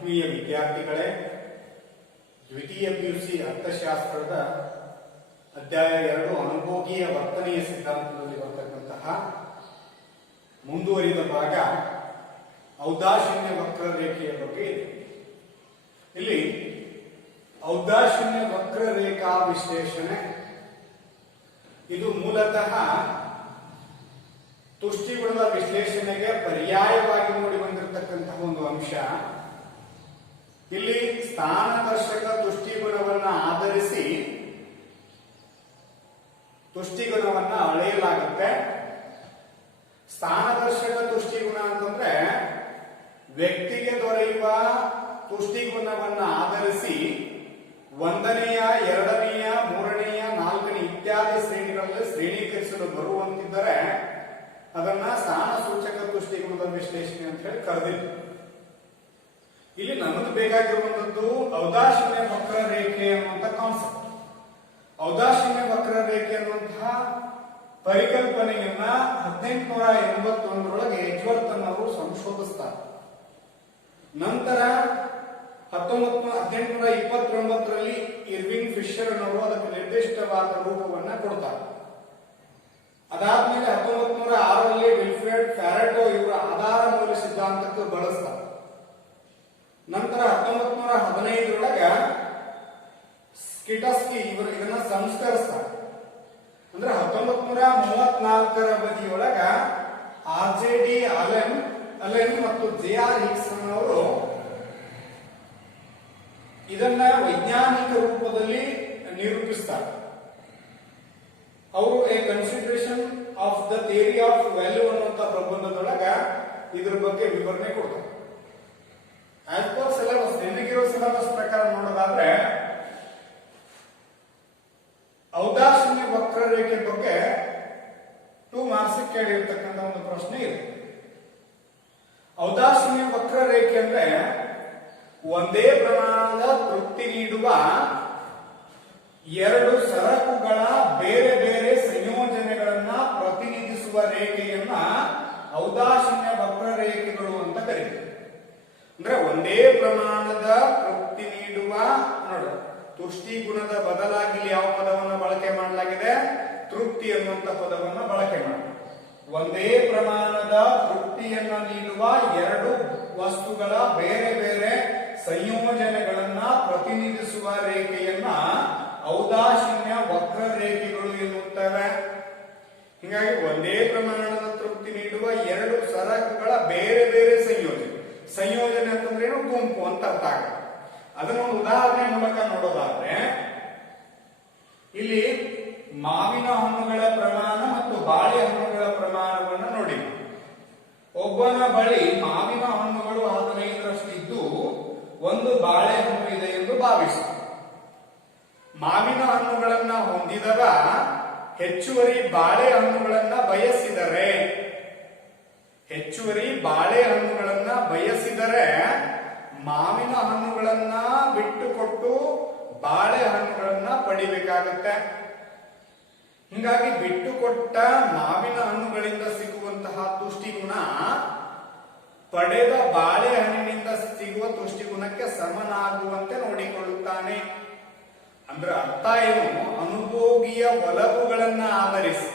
ಆತ್ಮೀಯ ವಿದ್ಯಾರ್ಥಿಗಳೇ, ದ್ವಿತೀಯ ಪಿಯುಸಿ ಅರ್ಥಶಾಸ್ತ್ರದ ಅಧ್ಯಾಯ 2 ಅನುಭೋಗಿಯ ವರ್ತನೆಯ ಸಿದ್ಧಾಂತದಲ್ಲಿ ಬರತಕ್ಕಂತಹ ಮುಂದುವರಿದ ಭಾಗ ಔದಾಸೀನ್ಯ ವಕ್ರರೇಖೆಯ ಬಗ್ಗೆ ಇದೆ. ಇಲ್ಲಿ ಔದಾಸೀನ್ಯ ವಕ್ರರೇಖಾ ವಿಶ್ಲೇಷಣೆ ಇದು ಮೂಲತಃ ತುಷ್ಟಿಗುಣದ ವಿಶ್ಲೇಷಣೆಗೆ ಪರ್ಯಾಯವಾಗಿ ಮೂಡಿ ಬಂದಿರತಕ್ಕಂತಹ ಒಂದು ಅಂಶ. ಇಲ್ಲಿ ಸ್ಥಾನದರ್ಶಕ ತುಷ್ಟಿಗುಣವನ್ನ ಆಧರಿಸಿ ತುಷ್ಟಿಗುಣವನ್ನ ಅಳೆಯಲಾಗುತ್ತೆ. ಸ್ಥಾನದರ್ಶಕ ತುಷ್ಟಿಗುಣ ಅಂತಂದ್ರೆ ವ್ಯಕ್ತಿಗೆ ದೊರೆಯುವ ತುಷ್ಟಿಗುಣವನ್ನ ಆಧರಿಸಿ 1ನೆಯ 2ನೆಯ 3ನೆಯ 4ನೇ ಇತ್ಯಾದಿ ಶ್ರೇಣಿಗಳಲ್ಲಿ ಶ್ರೇಣೀಕರಿಸಲು ಬರುವಂತಿದ್ದರೆ ಅದನ್ನ ಸ್ಥಾನ ಸೂಚಕ ತುಷ್ಟಿಗುಣದ ವಿಶ್ಲೇಷಣೆ ಅಂತ ಹೇಳಿ ಕರೆದಿದ್ದು. ಇಲ್ಲಿ ನಮಗೆ ಬೇಕಾಗಿರುವಂತದ್ದು ಔದಾಸೀನ್ಯ ವಕ್ರರೇಖೆ ಅನ್ನುವಂಥ ಕಾನ್ಸೆಪ್ಟ್. ಔದಾಸೀನ್ಯ ವಕ್ರರೇಖೆ ಅನ್ನುವಂತಹ ಪರಿಕಲ್ಪನೆಯನ್ನ 1881ರೊಳಗೆ ಎಜ್ವರ್ತನ್ ಅವರು ಸಂಶೋಧಿಸ್ತಾರೆ. ನಂತರ 1829ರಲ್ಲಿ ಇರ್ವಿಂಗ್ ಫಿಶರ್ ಅವರು ಅದಕ್ಕೆ ನಿರ್ದಿಷ್ಟವಾದ ರೂಪವನ್ನ ಕೊಡ್ತಾರೆ. ಅದಾದ್ಮೇಲೆ 1906ರಲ್ಲಿ ವಿಲ್ಫ್ರೆಡ್ ಫ್ಯಾರಟೋ ಇವರ ಆಧಾರ ಮೂಲ ಸಿದ್ಧಾಂತಕ್ಕೆ ಬಳಸ್ತಾರೆ. ನಂತರ 1915ರೊಳಗ ಸ್ಕಿಟಸ್ಕಿ ಇವರು ಇದನ್ನ ಸಂಸ್ಕರಿಸ್ತಾರೆ. ಅಂದ್ರೆ 1934ರ ಬದಿಯೊಳಗ ಆರ್.ಜೆ.ಡಿ. ಅಲೆನ್ ಮತ್ತು ಜೆ.ಆರ್. ಹಿಕ್ಸನ್ ಅವರು ಇದನ್ನ ವೈಜ್ಞಾನಿಕ ರೂಪದಲ್ಲಿ ನಿರೂಪಿಸ್ತಾರೆ. ಅವರು A consideration of the theory of value ಅನ್ನುವಂಥ ಪ್ರಬಂಧದೊಳಗ ಇದ್ರ ಬಗ್ಗೆ ವಿವರಣೆ ಕೊಡ್ತಾರೆ. ಆಸ್ ಪರ್ ಸಿಲೆಬಸ್, ನಿಮಗಿರೋ ಸಿಲೆಬಸ್ ಪ್ರಕಾರ ನೋಡೋದಾದ್ರೆ ಔದಾಸೀನ್ಯ ವಕ್ರರೇಖೆ ಬಗ್ಗೆ 2 ಮಾರ್ಕ್ಸ್ ಕೇಳಿರ್ತಕ್ಕಂಥ ಒಂದು ಪ್ರಶ್ನೆ ಇದೆ. ಔದಾಸೀನ್ಯ ವಕ್ರರೇಖೆ ಅಂದ್ರೆ ಒಂದೇ ಪ್ರಮಾಣದ ತೃಪ್ತಿ ನೀಡುವ 2 ಸರಕುಗಳ ಬೇರೆ ಬೇರೆ ಸಂಯೋಜನೆಗಳನ್ನ ಪ್ರತಿನಿಧಿಸುವ ರೇಖೆಯನ್ನ ಔದಾಸೀನ್ಯ ವಕ್ರರೇಖೆಗಳು ಅಂತ ಕರೀತಾರೆ. ಅಂದ್ರೆ ಒಂದೇ ಪ್ರಮಾಣದ ತೃಪ್ತಿ ನೀಡುವ ನೋಡು, ತುಷ್ಟಿ ಗುಣದ ಬದಲಾಗಿ ಯಾವ ಪದವನ್ನು ಬಳಕೆ ಮಾಡಲಾಗಿದೆ? ತೃಪ್ತಿ ಅನ್ನುವಂತ ಪದವನ್ನು ಬಳಕೆ ಮಾಡಿ. ಒಂದೇ ಪ್ರಮಾಣದ ತೃಪ್ತಿಯನ್ನ ನೀಡುವ 2 ವಸ್ತುಗಳ ಬೇರೆ ಬೇರೆ ಸಂಯೋಜನೆಗಳನ್ನ ಪ್ರತಿನಿಧಿಸುವ ರೇಖೆಯನ್ನ ಔದಾಸೀನ್ಯ ವಕ್ರರೇಖೆಗಳು ಎನ್ನುತ್ತವೆ. ಹೀಗಾಗಿ ಒಂದೇ ಪ್ರಮಾಣದ ತೃಪ್ತಿ ನೀಡುವ 2 ಸರಕುಗಳ ಬೇರೆ ಬೇರೆ ಸಂಯೋಜನೆ ಅಂತಂದ್ರೆ ಏನು? ಗುಂಪು ಅಂತ ಅರ್ಥ ಆಗುತ್ತೆ. ಅದನ್ನ ಒಂದು ಉದಾಹರಣೆ ಮೂಲಕ ನೋಡೋದಾದ್ರೆ ಇಲ್ಲಿ ಮಾವಿನ ಹಣ್ಣುಗಳ ಪ್ರಮಾಣ ಮತ್ತು ಬಾಳೆಹಣ್ಣುಗಳ ಪ್ರಮಾಣವನ್ನು ನೋಡಿ. ಒಬ್ಬನ ಬಳಿ ಮಾವಿನ ಹಣ್ಣುಗಳು 15ರಷ್ಟು ಇದ್ದು 1 ಬಾಳೆಹಣ್ಣು ಇದೆ ಎಂದು ಭಾವಿಸಿ. ಮಾವಿನ ಹಣ್ಣುಗಳನ್ನ ಹೊಂದಿದವ ಹೆಚ್ಚುವರಿ ಬಾಳೆಹಣ್ಣುಗಳನ್ನ ಬಯಸಿದರೆ ಮಾವಿನ ಹಣ್ಣುಗಳನ್ನ ಬಿಟ್ಟುಕೊಟ್ಟು ಬಾಳೆಹಣ್ಣುಗಳನ್ನ ಪಡಿಬೇಕಾಗತ್ತೆ. ಹೀಗಾಗಿ ಬಿಟ್ಟುಕೊಟ್ಟ ಮಾವಿನ ಹಣ್ಣುಗಳಿಂದ ಸಿಗುವಂತಹ ತುಷ್ಟಿಗುಣ ಪಡೆದ ಬಾಳೆಹಣ್ಣಿನಿಂದ ಸಿಗುವ ತುಷ್ಟಿಗುಣಕ್ಕೆ ಸಮನಾಗುವಂತೆ ನೋಡಿಕೊಳ್ಳುತ್ತಾನೆ. ಅಂದ್ರೆ ಅರ್ಥ ಏನು? ಅನುಭೋಗಿಯ ಒಲವುಗಳನ್ನ ಆಧರಿಸಿ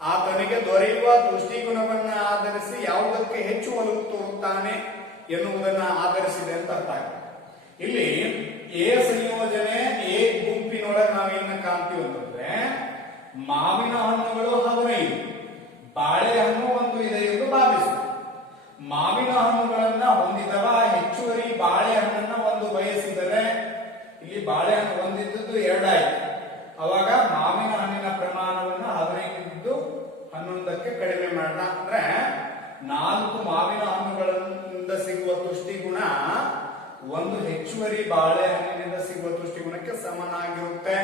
ಆತನಿಗೆ ದೊರೆಯುವ ತುಷ್ಟಿಗುಣವನ್ನ ಆಧರಿಸಿ ಯಾವುದಕ್ಕೆ ಹೆಚ್ಚು ಒಲವು ತೋರುತ್ತಾನೆ ಎನ್ನುವುದನ್ನ ಆಧರಿಸಿದೆ ಅಂತ ಅರ್ಥ ಆಗಿದೆ. ಇಲ್ಲಿ ಎ ಸಂಯೋಜನೆ, ಎ ಗುಂಪಿನೊಳಗೆ ನಾವೇನ ಕಾಣ್ತೀವಿ ಅಂತಂದ್ರೆ ಮಾವಿನ ಹಣ್ಣುಗಳು 15, ಬಾಳೆಹಣ್ಣು 1 ಇದೆ ಎಂದು ಭಾವಿಸಿ. ಮಾವಿನ ಹಣ್ಣುಗಳನ್ನ ಹೊಂದಿದವ ಹೆಚ್ಚುವರಿ ಬಾಳೆಹಣ್ಣನ್ನ 1 ಬಯಸಿದರೆ ಇಲ್ಲಿ ಬಾಳೆಹಣ್ಣು ಹೊಂದಿದ್ದು 2 ಆಯ್ತು. ಅವಾಗ ಮಾವಿನ ಹಣ್ಣಿನ ಪ್ರಮಾಣವನ್ನ 15 11ಕ್ಕೆ ಕಡಿಮೆ ಮಾಡೋಣ. ಅಂದ್ರೆ 4 ಮಾವಿನ ಹಣ್ಣುಗಳಿಂದ ಸಿಗುವ ತುಷ್ಟಿಗುಣ 1 ಹೆಚ್ಚುವರಿ ಬಾಳೆಹಣ್ಣಿನಿಂದ ಸಿಗುವ ತುಷ್ಟಿಗುಣಕ್ಕೆ ಸಮನಾಗಿರುತ್ತೆ.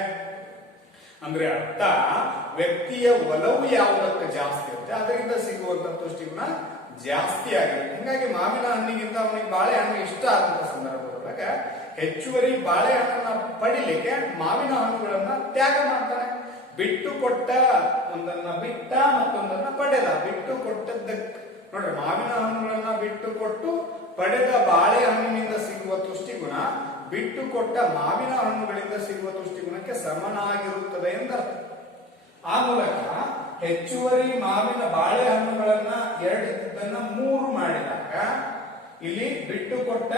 ಅಂದ್ರೆ ಅರ್ಥ ವ್ಯಕ್ತಿಯ ಒಲವು ಯಾವುದಕ್ಕೆ ಜಾಸ್ತಿ ಇರುತ್ತೆ ಅದರಿಂದ ಸಿಗುವಂತ ತುಷ್ಟಿಗುಣ ಜಾಸ್ತಿ ಆಗಿರುತ್ತೆ. ಹೀಗಾಗಿ ಮಾವಿನ ಹಣ್ಣಿಗಿಂತ ಅವನಿಗೆ ಬಾಳೆಹಣ್ಣು ಇಷ್ಟ ಆದಂತ ಸಂದರ್ಭದೊಳಗ ಹೆಚ್ಚುವರಿ ಬಾಳೆಹಣ್ಣನ್ನ ಪಡಿಲಿಕ್ಕೆ ಮಾವಿನ ಹಣ್ಣುಗಳನ್ನ ತ್ಯಾಗ ಮಾಡ್ತಾನೆ. ಬಿಟ್ಟು ಕೊಟ್ಟ ಒಂದನ್ನ ಬಿಟ್ಟ ಮತ್ತೊಂದನ್ನ ಪಡೆದ. ಬಿಟ್ಟು ಕೊಟ್ಟದ್ದಕ್ಕೆ ನೋಡ್ರಿ, ಮಾವಿನ ಹಣ್ಣುಗಳನ್ನ ಬಿಟ್ಟು ಕೊಟ್ಟು ಪಡೆದ ಬಾಳೆಹಣ್ಣಿನಿಂದ ತುಷ್ಟಿಗುಣ ಬಿಟ್ಟು ಕೊಟ್ಟ ಮಾವಿನ ಹಣ್ಣುಗಳಿಂದ ಸಿಗುವ ತುಷ್ಟಿಗುಣಕ್ಕೆ ಸಮನಾಗಿರುತ್ತದೆ ಎಂದರ್ಥ. ಆ ಮೂಲಕ ಹೆಚ್ಚುವರಿ ಮಾವಿನ ಬಾಳೆಹಣ್ಣುಗಳನ್ನ 2 ಇದ್ದದ್ದನ್ನ 3 ಮಾಡಿದಾಗ ಇಲ್ಲಿ ಬಿಟ್ಟು ಕೊಟ್ಟ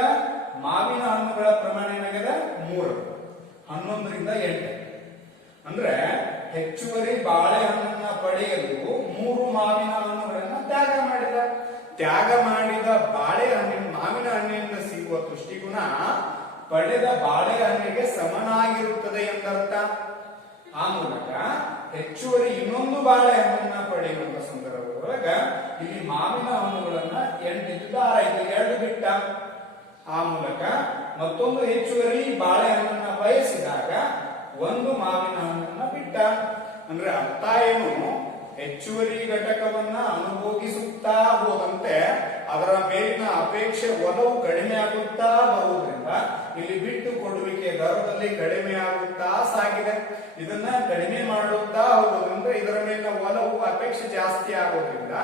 ಮಾವಿನ ಹಣ್ಣುಗಳ ಪ್ರಮಾಣ ಏನಾಗಿದೆ 3, 11ರಿಂದ 8. ಅಂದ್ರೆ ಹೆಚ್ಚುವರಿ ಬಾಳೆಹಣ್ಣನ್ನ ಪಡೆಯಲು 3 ಮಾವಿನ ಹಣ್ಣುಗಳನ್ನ ತ್ಯಾಗ ಮಾಡಿದ ಮಾವಿನ ಹಣ್ಣಿನಿಂದ ಸಿಗುವ ತುಷ್ಟಿಗುಣ ಪಡೆದ ಬಾಳೆಹಣ್ಣಿಗೆ ಸಮನಾಗಿರುತ್ತದೆ ಎಂದರ್ಥ. ಆ ಮೂಲಕ ಹೆಚ್ಚುವರಿ ಇನ್ನೊಂದು ಬಾಳೆಹಣ್ಣನ್ನ ಪಡೆಯುವಂತ ಸಂದರ್ಭದೊಳಗ ಇಲ್ಲಿ ಮಾವಿನ ಹಣ್ಣುಗಳನ್ನ 8 ಇದ್ದು 2 ಬಿಟ್ಟ. ಆ ಮೂಲಕ ಮತ್ತೊಂದು ಹೆಚ್ಚುವರಿ ಬಾಳೆಹಣ್ಣನ್ನ ಬಯಸಿದಾಗ 1 ಮಾವಿನ ಹಣ್ಣನ್ನ ಬಿಟ್ಟ. ಅಂದ್ರೆ ಅರ್ಥ ಏನು, ಹೆಚ್ಚುವರಿ ಘಟಕವನ್ನ ಅನುಭೋಗಿಸುತ್ತಾ ಹೋದಂತೆ ಅದರ ಮೇಲಿನ ಅಪೇಕ್ಷೆ ಒಲವು ಕಡಿಮೆ ಆಗುತ್ತಾ ಬರುವುದರಿಂದ ಇಲ್ಲಿ ಬಿಟ್ಟು ಕೊಡುವಿಕೆ ದರದಲ್ಲಿ ಕಡಿಮೆ ಆಗುತ್ತಾ ಸಾಗಿದೆ. ಇದನ್ನ ಕಡಿಮೆ ಮಾಡುತ್ತಾ ಹೋಗೋದ್ರಿಂದ ಇದರ ಮೇಲಿನ ಒಲವು ಅಪೇಕ್ಷೆ ಜಾಸ್ತಿ ಆಗೋದ್ರಿಂದ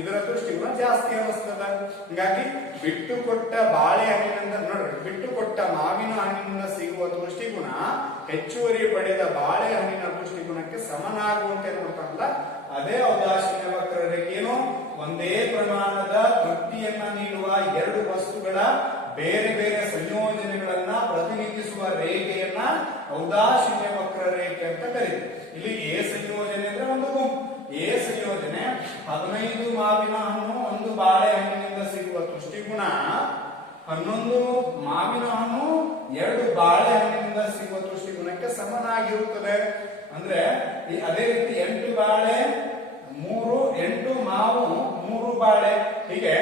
ಇದರ ದೃಷ್ಟಿಗುಣ ಜಾಸ್ತಿ ಅನಿಸ್ತದ. ಹೀಗಾಗಿ ಬಿಟ್ಟು ಕೊಟ್ಟ ಬಾಳೆಹಣ್ಣಿನಿಂದ ನೋಡ್ರಿ, ಬಿಟ್ಟು ಕೊಟ್ಟ ಮಾವಿನ ಹಣ್ಣಿನಿಂದ ಸಿಗುವ ದೃಷ್ಟಿಗುಣ ಹೆಚ್ಚುವರಿ ಪಡೆದ ಬಾಳೆಹಣ್ಣಿನ ದೃಷ್ಟಿಗುಣಕ್ಕೆ ಸಮನಾಗುವಂತೆ ನೋಡ್ತಾರಲ್ಲ, ಅದೇ ಔದಾಸೀನ್ಯ ವಕ್ರರೇಖೆಯನ್ನು ಒಂದೇ ಪ್ರಮಾಣದ ತೃಪ್ತಿಯನ್ನ ನೀಡುವ 2 ವಸ್ತುಗಳ ಬೇರೆ ಬೇರೆ ಸಂಯೋಜನೆಗಳನ್ನ ಪ್ರತಿನಿಧಿಸುವ ರೇಖೆಯನ್ನ ಔದಾಸೀನ್ಯ ವಕ್ರರೇಖೆ ಅಂತ ಕರೀತೀವಿ. ಇಲ್ಲಿ ಎ ಸಂಯೋಜನೆ ಅಂದ್ರೆ ಒಂದು ಗುಂಪು. ಎ ಸಂಯೋಜನೆ 15 ಮಾವಿನ ಹಣ್ಣು 1 ಬಾಳೆಹಣ್ಣಿನಿಂದ ಸಿಗುವ ತುಷ್ಟಿಗುಣ 11 ಮಾವಿನ ಹಣ್ಣು 2 ಬಾಳೆಹಣ್ಣಿನಿಂದ ಸಿಗುವ ತುಷ್ಟಿಗುಣಕ್ಕೆ ಸಮನಾಗಿರುತ್ತದೆ. ಅಂದ್ರೆ ಅದೇ ರೀತಿ 8 ಬಾಳೆ 8 ಮಾವು 3 ಬಾಳೆ, ಹೀಗೆ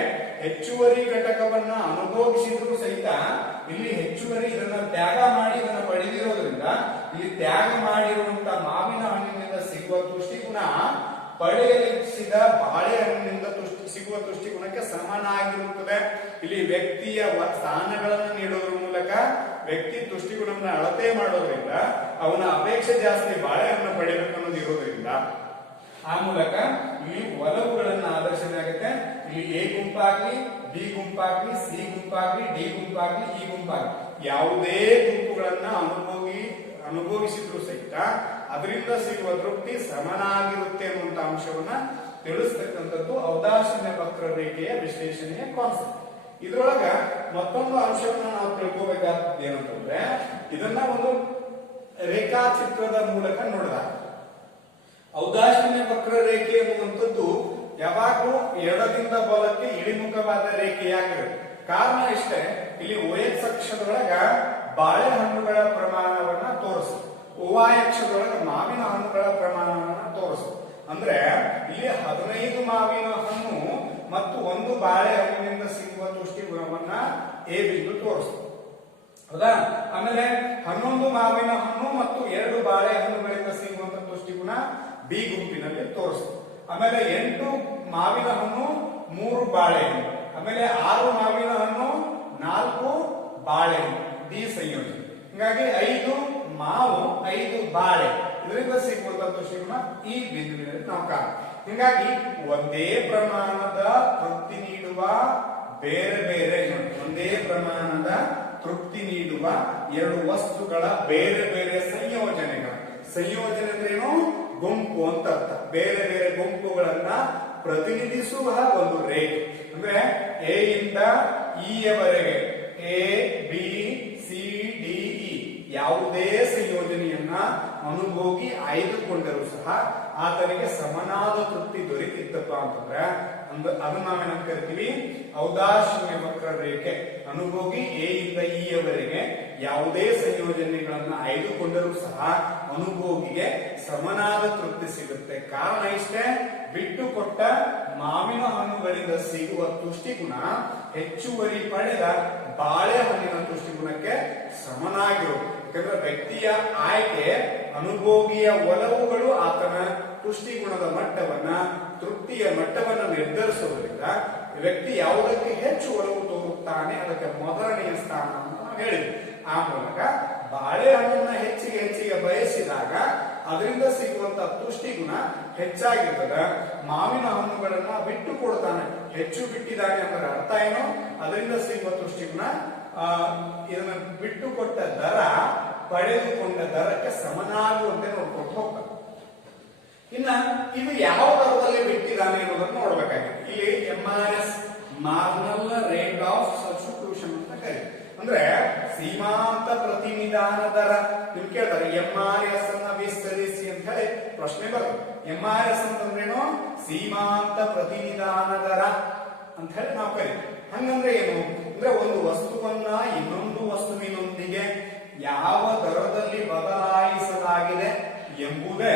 ಹೆಚ್ಚುವರಿ ಘಟಕವನ್ನ ಅನುಭೋಗಿಸಿದ್ರು ಸಹಿತ ಇಲ್ಲಿ ಹೆಚ್ಚುವರಿ ಇದನ್ನ ತ್ಯಾಗ ಮಾಡಿ ಇದನ್ನ ಪಡೆದಿರೋದ್ರಿಂದ ಇಲ್ಲಿ ತ್ಯಾಗ ಮಾಡಿರುವಂತಹ ಮಾವಿನ ಹಣ್ಣಿನಿಂದ ಸಿಗುವ ತುಷ್ಟಿಗುಣ ಪಡೆಯಲಿಸಿದ ಬಾಳೆಹಣ್ಣಿನಿಂದ ಸಿಗುವ ತುಷ್ಟಿಗುಣಕ್ಕೆ ಸಮನಾಗಿರುತ್ತದೆ. ಇಲ್ಲಿ ವ್ಯಕ್ತಿಯ ಸ್ಥಾನಗಳನ್ನು ನೀಡುವುದರ ಮೂಲಕ ವ್ಯಕ್ತಿ ತುಷ್ಟಿಗುಣವನ್ನು ಅಳತೆ ಮಾಡೋದ್ರಿಂದ ಅವನ ಅಪೇಕ್ಷೆ ಜಾಸ್ತಿ ಬಾಳೆಹಣ್ಣು ಪಡೆಯಬೇಕನ್ನೋದು ಇರೋದ್ರಿಂದ ಆ ಮೂಲಕ ಇಲ್ಲಿ ಒಲವುಗಳನ್ನ ಆದರ್ಶನಾಗುತ್ತೆ. ಇಲ್ಲಿ ಎ ಗುಂಪಾಗ್ಲಿ, ಬಿ ಗುಂಪಾಗ್ಲಿ, ಸಿ ಗುಂಪಾಗ್ಲಿ, ಡಿ ಗುಂಪಾಗ್ಲಿ, ಇ ಗುಂಪಾಗ್ಲಿ ಯಾವುದೇ ಗುಂಪುಗಳನ್ನ ಅನುಭವಿಸಿದ್ರು ಸಹಿತ ಅದರಿಂದ ಸಿಗುವ ತೃಪ್ತಿ ಸಮನಾಗಿರುತ್ತೆ ಅನ್ನುವಂತ ಅಂಶವನ್ನ ತಿಳಿಸ್ತಕ್ಕಂಥದ್ದು ಔದಾಸೀನ್ಯ ವಕ್ರರೇಖೆಯ ವಿಶ್ಲೇಷಣೆಯ ಕಾನ್ಸೆಪ್ಟ್. ಇದ್ರೊಳಗ ಮತ್ತೊಂದು ಅಂಶವನ್ನ ನಾವು ತಿಳ್ಕೋಬೇಕಾದ ಏನಂತಂದ್ರೆ, ಇದನ್ನ ಒಂದು ರೇಖಾಚಿತ್ರದ ಮೂಲಕ ನೋಡಿದಾಗ ಔದಾಸೀನ್ಯ ವಕ್ರರೇಖೆ ಎನ್ನುವಂಥದ್ದು ಯಾವಾಗಲೂ ಎಡದಿಂದ ಬಲಕ್ಕೆ ಇಳಿಮುಖವಾದ ರೇಖೆಯಾಗಿರುತ್ತೆ. ಕಾರಣ ಇಷ್ಟೇ, ಇಲ್ಲಿ OX ಅಕ್ಷದೊಳಗ ಬಾಳೆಹಣ್ಣುಗಳ ಪ್ರಮಾಣವನ್ನ ತೋರಿಸು, OY ಅಕ್ಷದೊಳಗ ಮಾವಿನ ಹಣ್ಣುಗಳ ಪ್ರಮಾಣವನ್ನ ತೋರಿಸು. ಅಂದ್ರೆ ಇಲ್ಲಿ 15 ಮಾವಿನ ಹಣ್ಣು ಮತ್ತು 1 ಬಾಳೆಹಣ್ಣಿನಿಂದ ಸಿಗುವ ತುಷ್ಟಿಗುಣವನ್ನ ಎ ಬಿಂದು ತೋರಿಸ್ತು, ಹೌದಾ? ಆಮೇಲೆ 11 ಮಾವಿನ ಹಣ್ಣು ಮತ್ತು 2 ಬಾಳೆಹಣ್ಣುಗಳಿಂದ ಸಿಗುವಂತ ತುಷ್ಟಿಗುಣ ಬಿ ಗುಂಪಿನಲ್ಲಿ ತೋರಿಸ್ತು. ಆಮೇಲೆ 8 ಮಾವಿನ ಹಣ್ಣು 3 ಬಾಳೆಹಣ್ಣು, ಆಮೇಲೆ 6 ಮಾವಿನ ಹಣ್ಣು 4 ಬಾಳೆಹಣ್ಣು, ಡಿ ಸಂಯೋಜನೆ. ಹೀಗಾಗಿ 5 ಮಾವು 5 ಬಾಳೆ ಇದರಿಂದ ಸಿಗುವಂತ ತುಷ್ಟಿಗುಣ ಈ ಬಿಂದುವಿನಲ್ಲಿ ನಾವು ಕಾಣ್ತೀವಿ. ಹೀಗಾಗಿ ಒಂದೇ ಪ್ರಮಾಣದ ತೃಪ್ತಿ ನೀಡುವ ಒಂದೇ ಪ್ರಮಾಣದ ತೃಪ್ತಿ ನೀಡುವ 2 ವಸ್ತುಗಳ ಬೇರೆ ಬೇರೆ ಸಂಯೋಜನೆ ಅಂದ್ರೇನು? ಗುಂಪು ಅಂತ ಅರ್ಥ. ಬೇರೆ ಬೇರೆ ಗುಂಪುಗಳನ್ನ ಪ್ರತಿನಿಧಿಸುವ ಒಂದು ರೇಖೆ. ಅಂದ್ರೆ ಎ ಇಂದ ಇ ಯವರೆಗೆ A B C D E ಯಾವುದೇ ಸಂಯೋಜನೆಯನ್ನ ಅನುಭೋಗಿ ಆಯ್ದುಕೊಂಡರೂ ಸಹ ಆತನಿಗೆ ಸಮನಾದ ತೃಪ್ತಿ ದೊರೆತಿತ್ತಪ್ಪ ಅಂತಂದ್ರೆ ಅದನ್ನ ನಾವೇನಂತ ಕರಿತೀವಿ? ಔದಾಸೀನ್ಯ ವಕ್ರರೇಖೆ. ಅನುಭೋಗಿ ಎ ಇಂದ ಇ ಯವರೆಗೆ ಯಾವುದೇ ಸಂಯೋಜನೆಗಳನ್ನ ಆಯ್ದುಕೊಂಡರೂ ಸಹ ಅನುಭೋಗಿಗೆ ಸಮನಾದ ತೃಪ್ತಿ ಸಿಗುತ್ತೆ. ಕಾರಣ ಇಷ್ಟೇ, ಬಿಟ್ಟು ಕೊಟ್ಟ ಮಾವಿನ ಹಣ್ಣುಗಳಿಂದ ಸಿಗುವ ತುಷ್ಟಿಗುಣ ಹೆಚ್ಚುವರಿ ಪಡೆದ ಬಾಳೆಹಣ್ಣಿನ ತುಷ್ಟಿಗುಣಕ್ಕೆ ಸಮನಾಗಿರುತ್ತೆ. ಯಾಕಂದ್ರೆ ವ್ಯಕ್ತಿಯ ಆಯ್ಕೆ ಅನುಭೋಗಿಯ ಒಲವುಗಳು ಆತನ ತುಷ್ಟಿಗುಣದ ಮಟ್ಟವನ್ನ, ತೃಪ್ತಿಯ ಮಟ್ಟವನ್ನ ನಿರ್ಧರಿಸುವುದರಿಂದ ವ್ಯಕ್ತಿ ಯಾವುದಕ್ಕೆ ಹೆಚ್ಚು ಒಲವು ತೋರುತ್ತಾನೆ ಅದಕ್ಕೆ ಮೊದಲನೆಯ ಸ್ಥಾನ ಅಂತ ನಾವು ಹೇಳಿದ್ವಿ. ಆ ಮೂಲಕ ಬಾಳೆಹಣ್ಣನ್ನ ಹೆಚ್ಚಿಗೆ ಬಯಸಿದಾಗ ಅದರಿಂದ ಸಿಗುವಂತಹ ತುಷ್ಟಿಗುಣ ಹೆಚ್ಚಾಗಿರ್ತದೆ. ಮಾವಿನ ಹಣ್ಣುಗಳನ್ನ ಬಿಟ್ಟು ಕೊಡ್ತಾನೆ, ಹೆಚ್ಚು ಬಿಟ್ಟಿದ್ದಾನೆ ಅಂದ್ರೆ ಅರ್ಥ ಏನು? ಅದರಿಂದ ಸಿಗುವ ತುಷ್ಟಿಗುಣ ಇದನ್ನ ಬಿಟ್ಟು ಕೊಟ್ಟ ದರ ಪಡೆದುಕೊಂಡ ದರಕ್ಕೆ ಸಮನಾಗುವಂತೆ ನೋಡ್ಕೊಂಡು ಹೋಗ್ತಾರೆ. ಇನ್ನ ಇದು ಯಾವ ದರದಲ್ಲಿ ಬಿಟ್ಟಿದ್ದಾನೆ ಅನ್ನೋದನ್ನು ನೋಡ್ಬೇಕಾಗಿದೆ. ಇಲ್ಲಿ MRS marginal rate of substitution ಅಂತ ಕರೀತಾರೆ. ಅಂದ್ರೆ ಸೀಮಾಂತ ಪ್ರತಿನಿಧಾನ ದರ. ನೀವು ಕೇಳ್ತಾರೆ MRS ಅನ್ನ ವಿಸ್ತರಿಸಿ ಅಂತ ಹೇಳಿ ಪ್ರಶ್ನೆ ಬರುತ್ತೆ. MRS ಅಂತಂದ್ರೇನು? ಸೀಮಾಂತ ಪ್ರತಿನಿಧಾನ ದರ ಅಂತ ಹೇಳಿ ನಾವು ಕರೀತೀವಿ. ಹಂಗಂದ್ರೆ ಏನು ಅಂದ್ರೆ ಒಂದು ವಸ್ತುವನ್ನ ಇನ್ನೊಂದು ವಸ್ತುವಿನೊಂದಿಗೆ ಯಾವ ದರದಲ್ಲಿ ಬದಲಾಯಿಸಲಾಗಿದೆ ಎಂಬುದೇ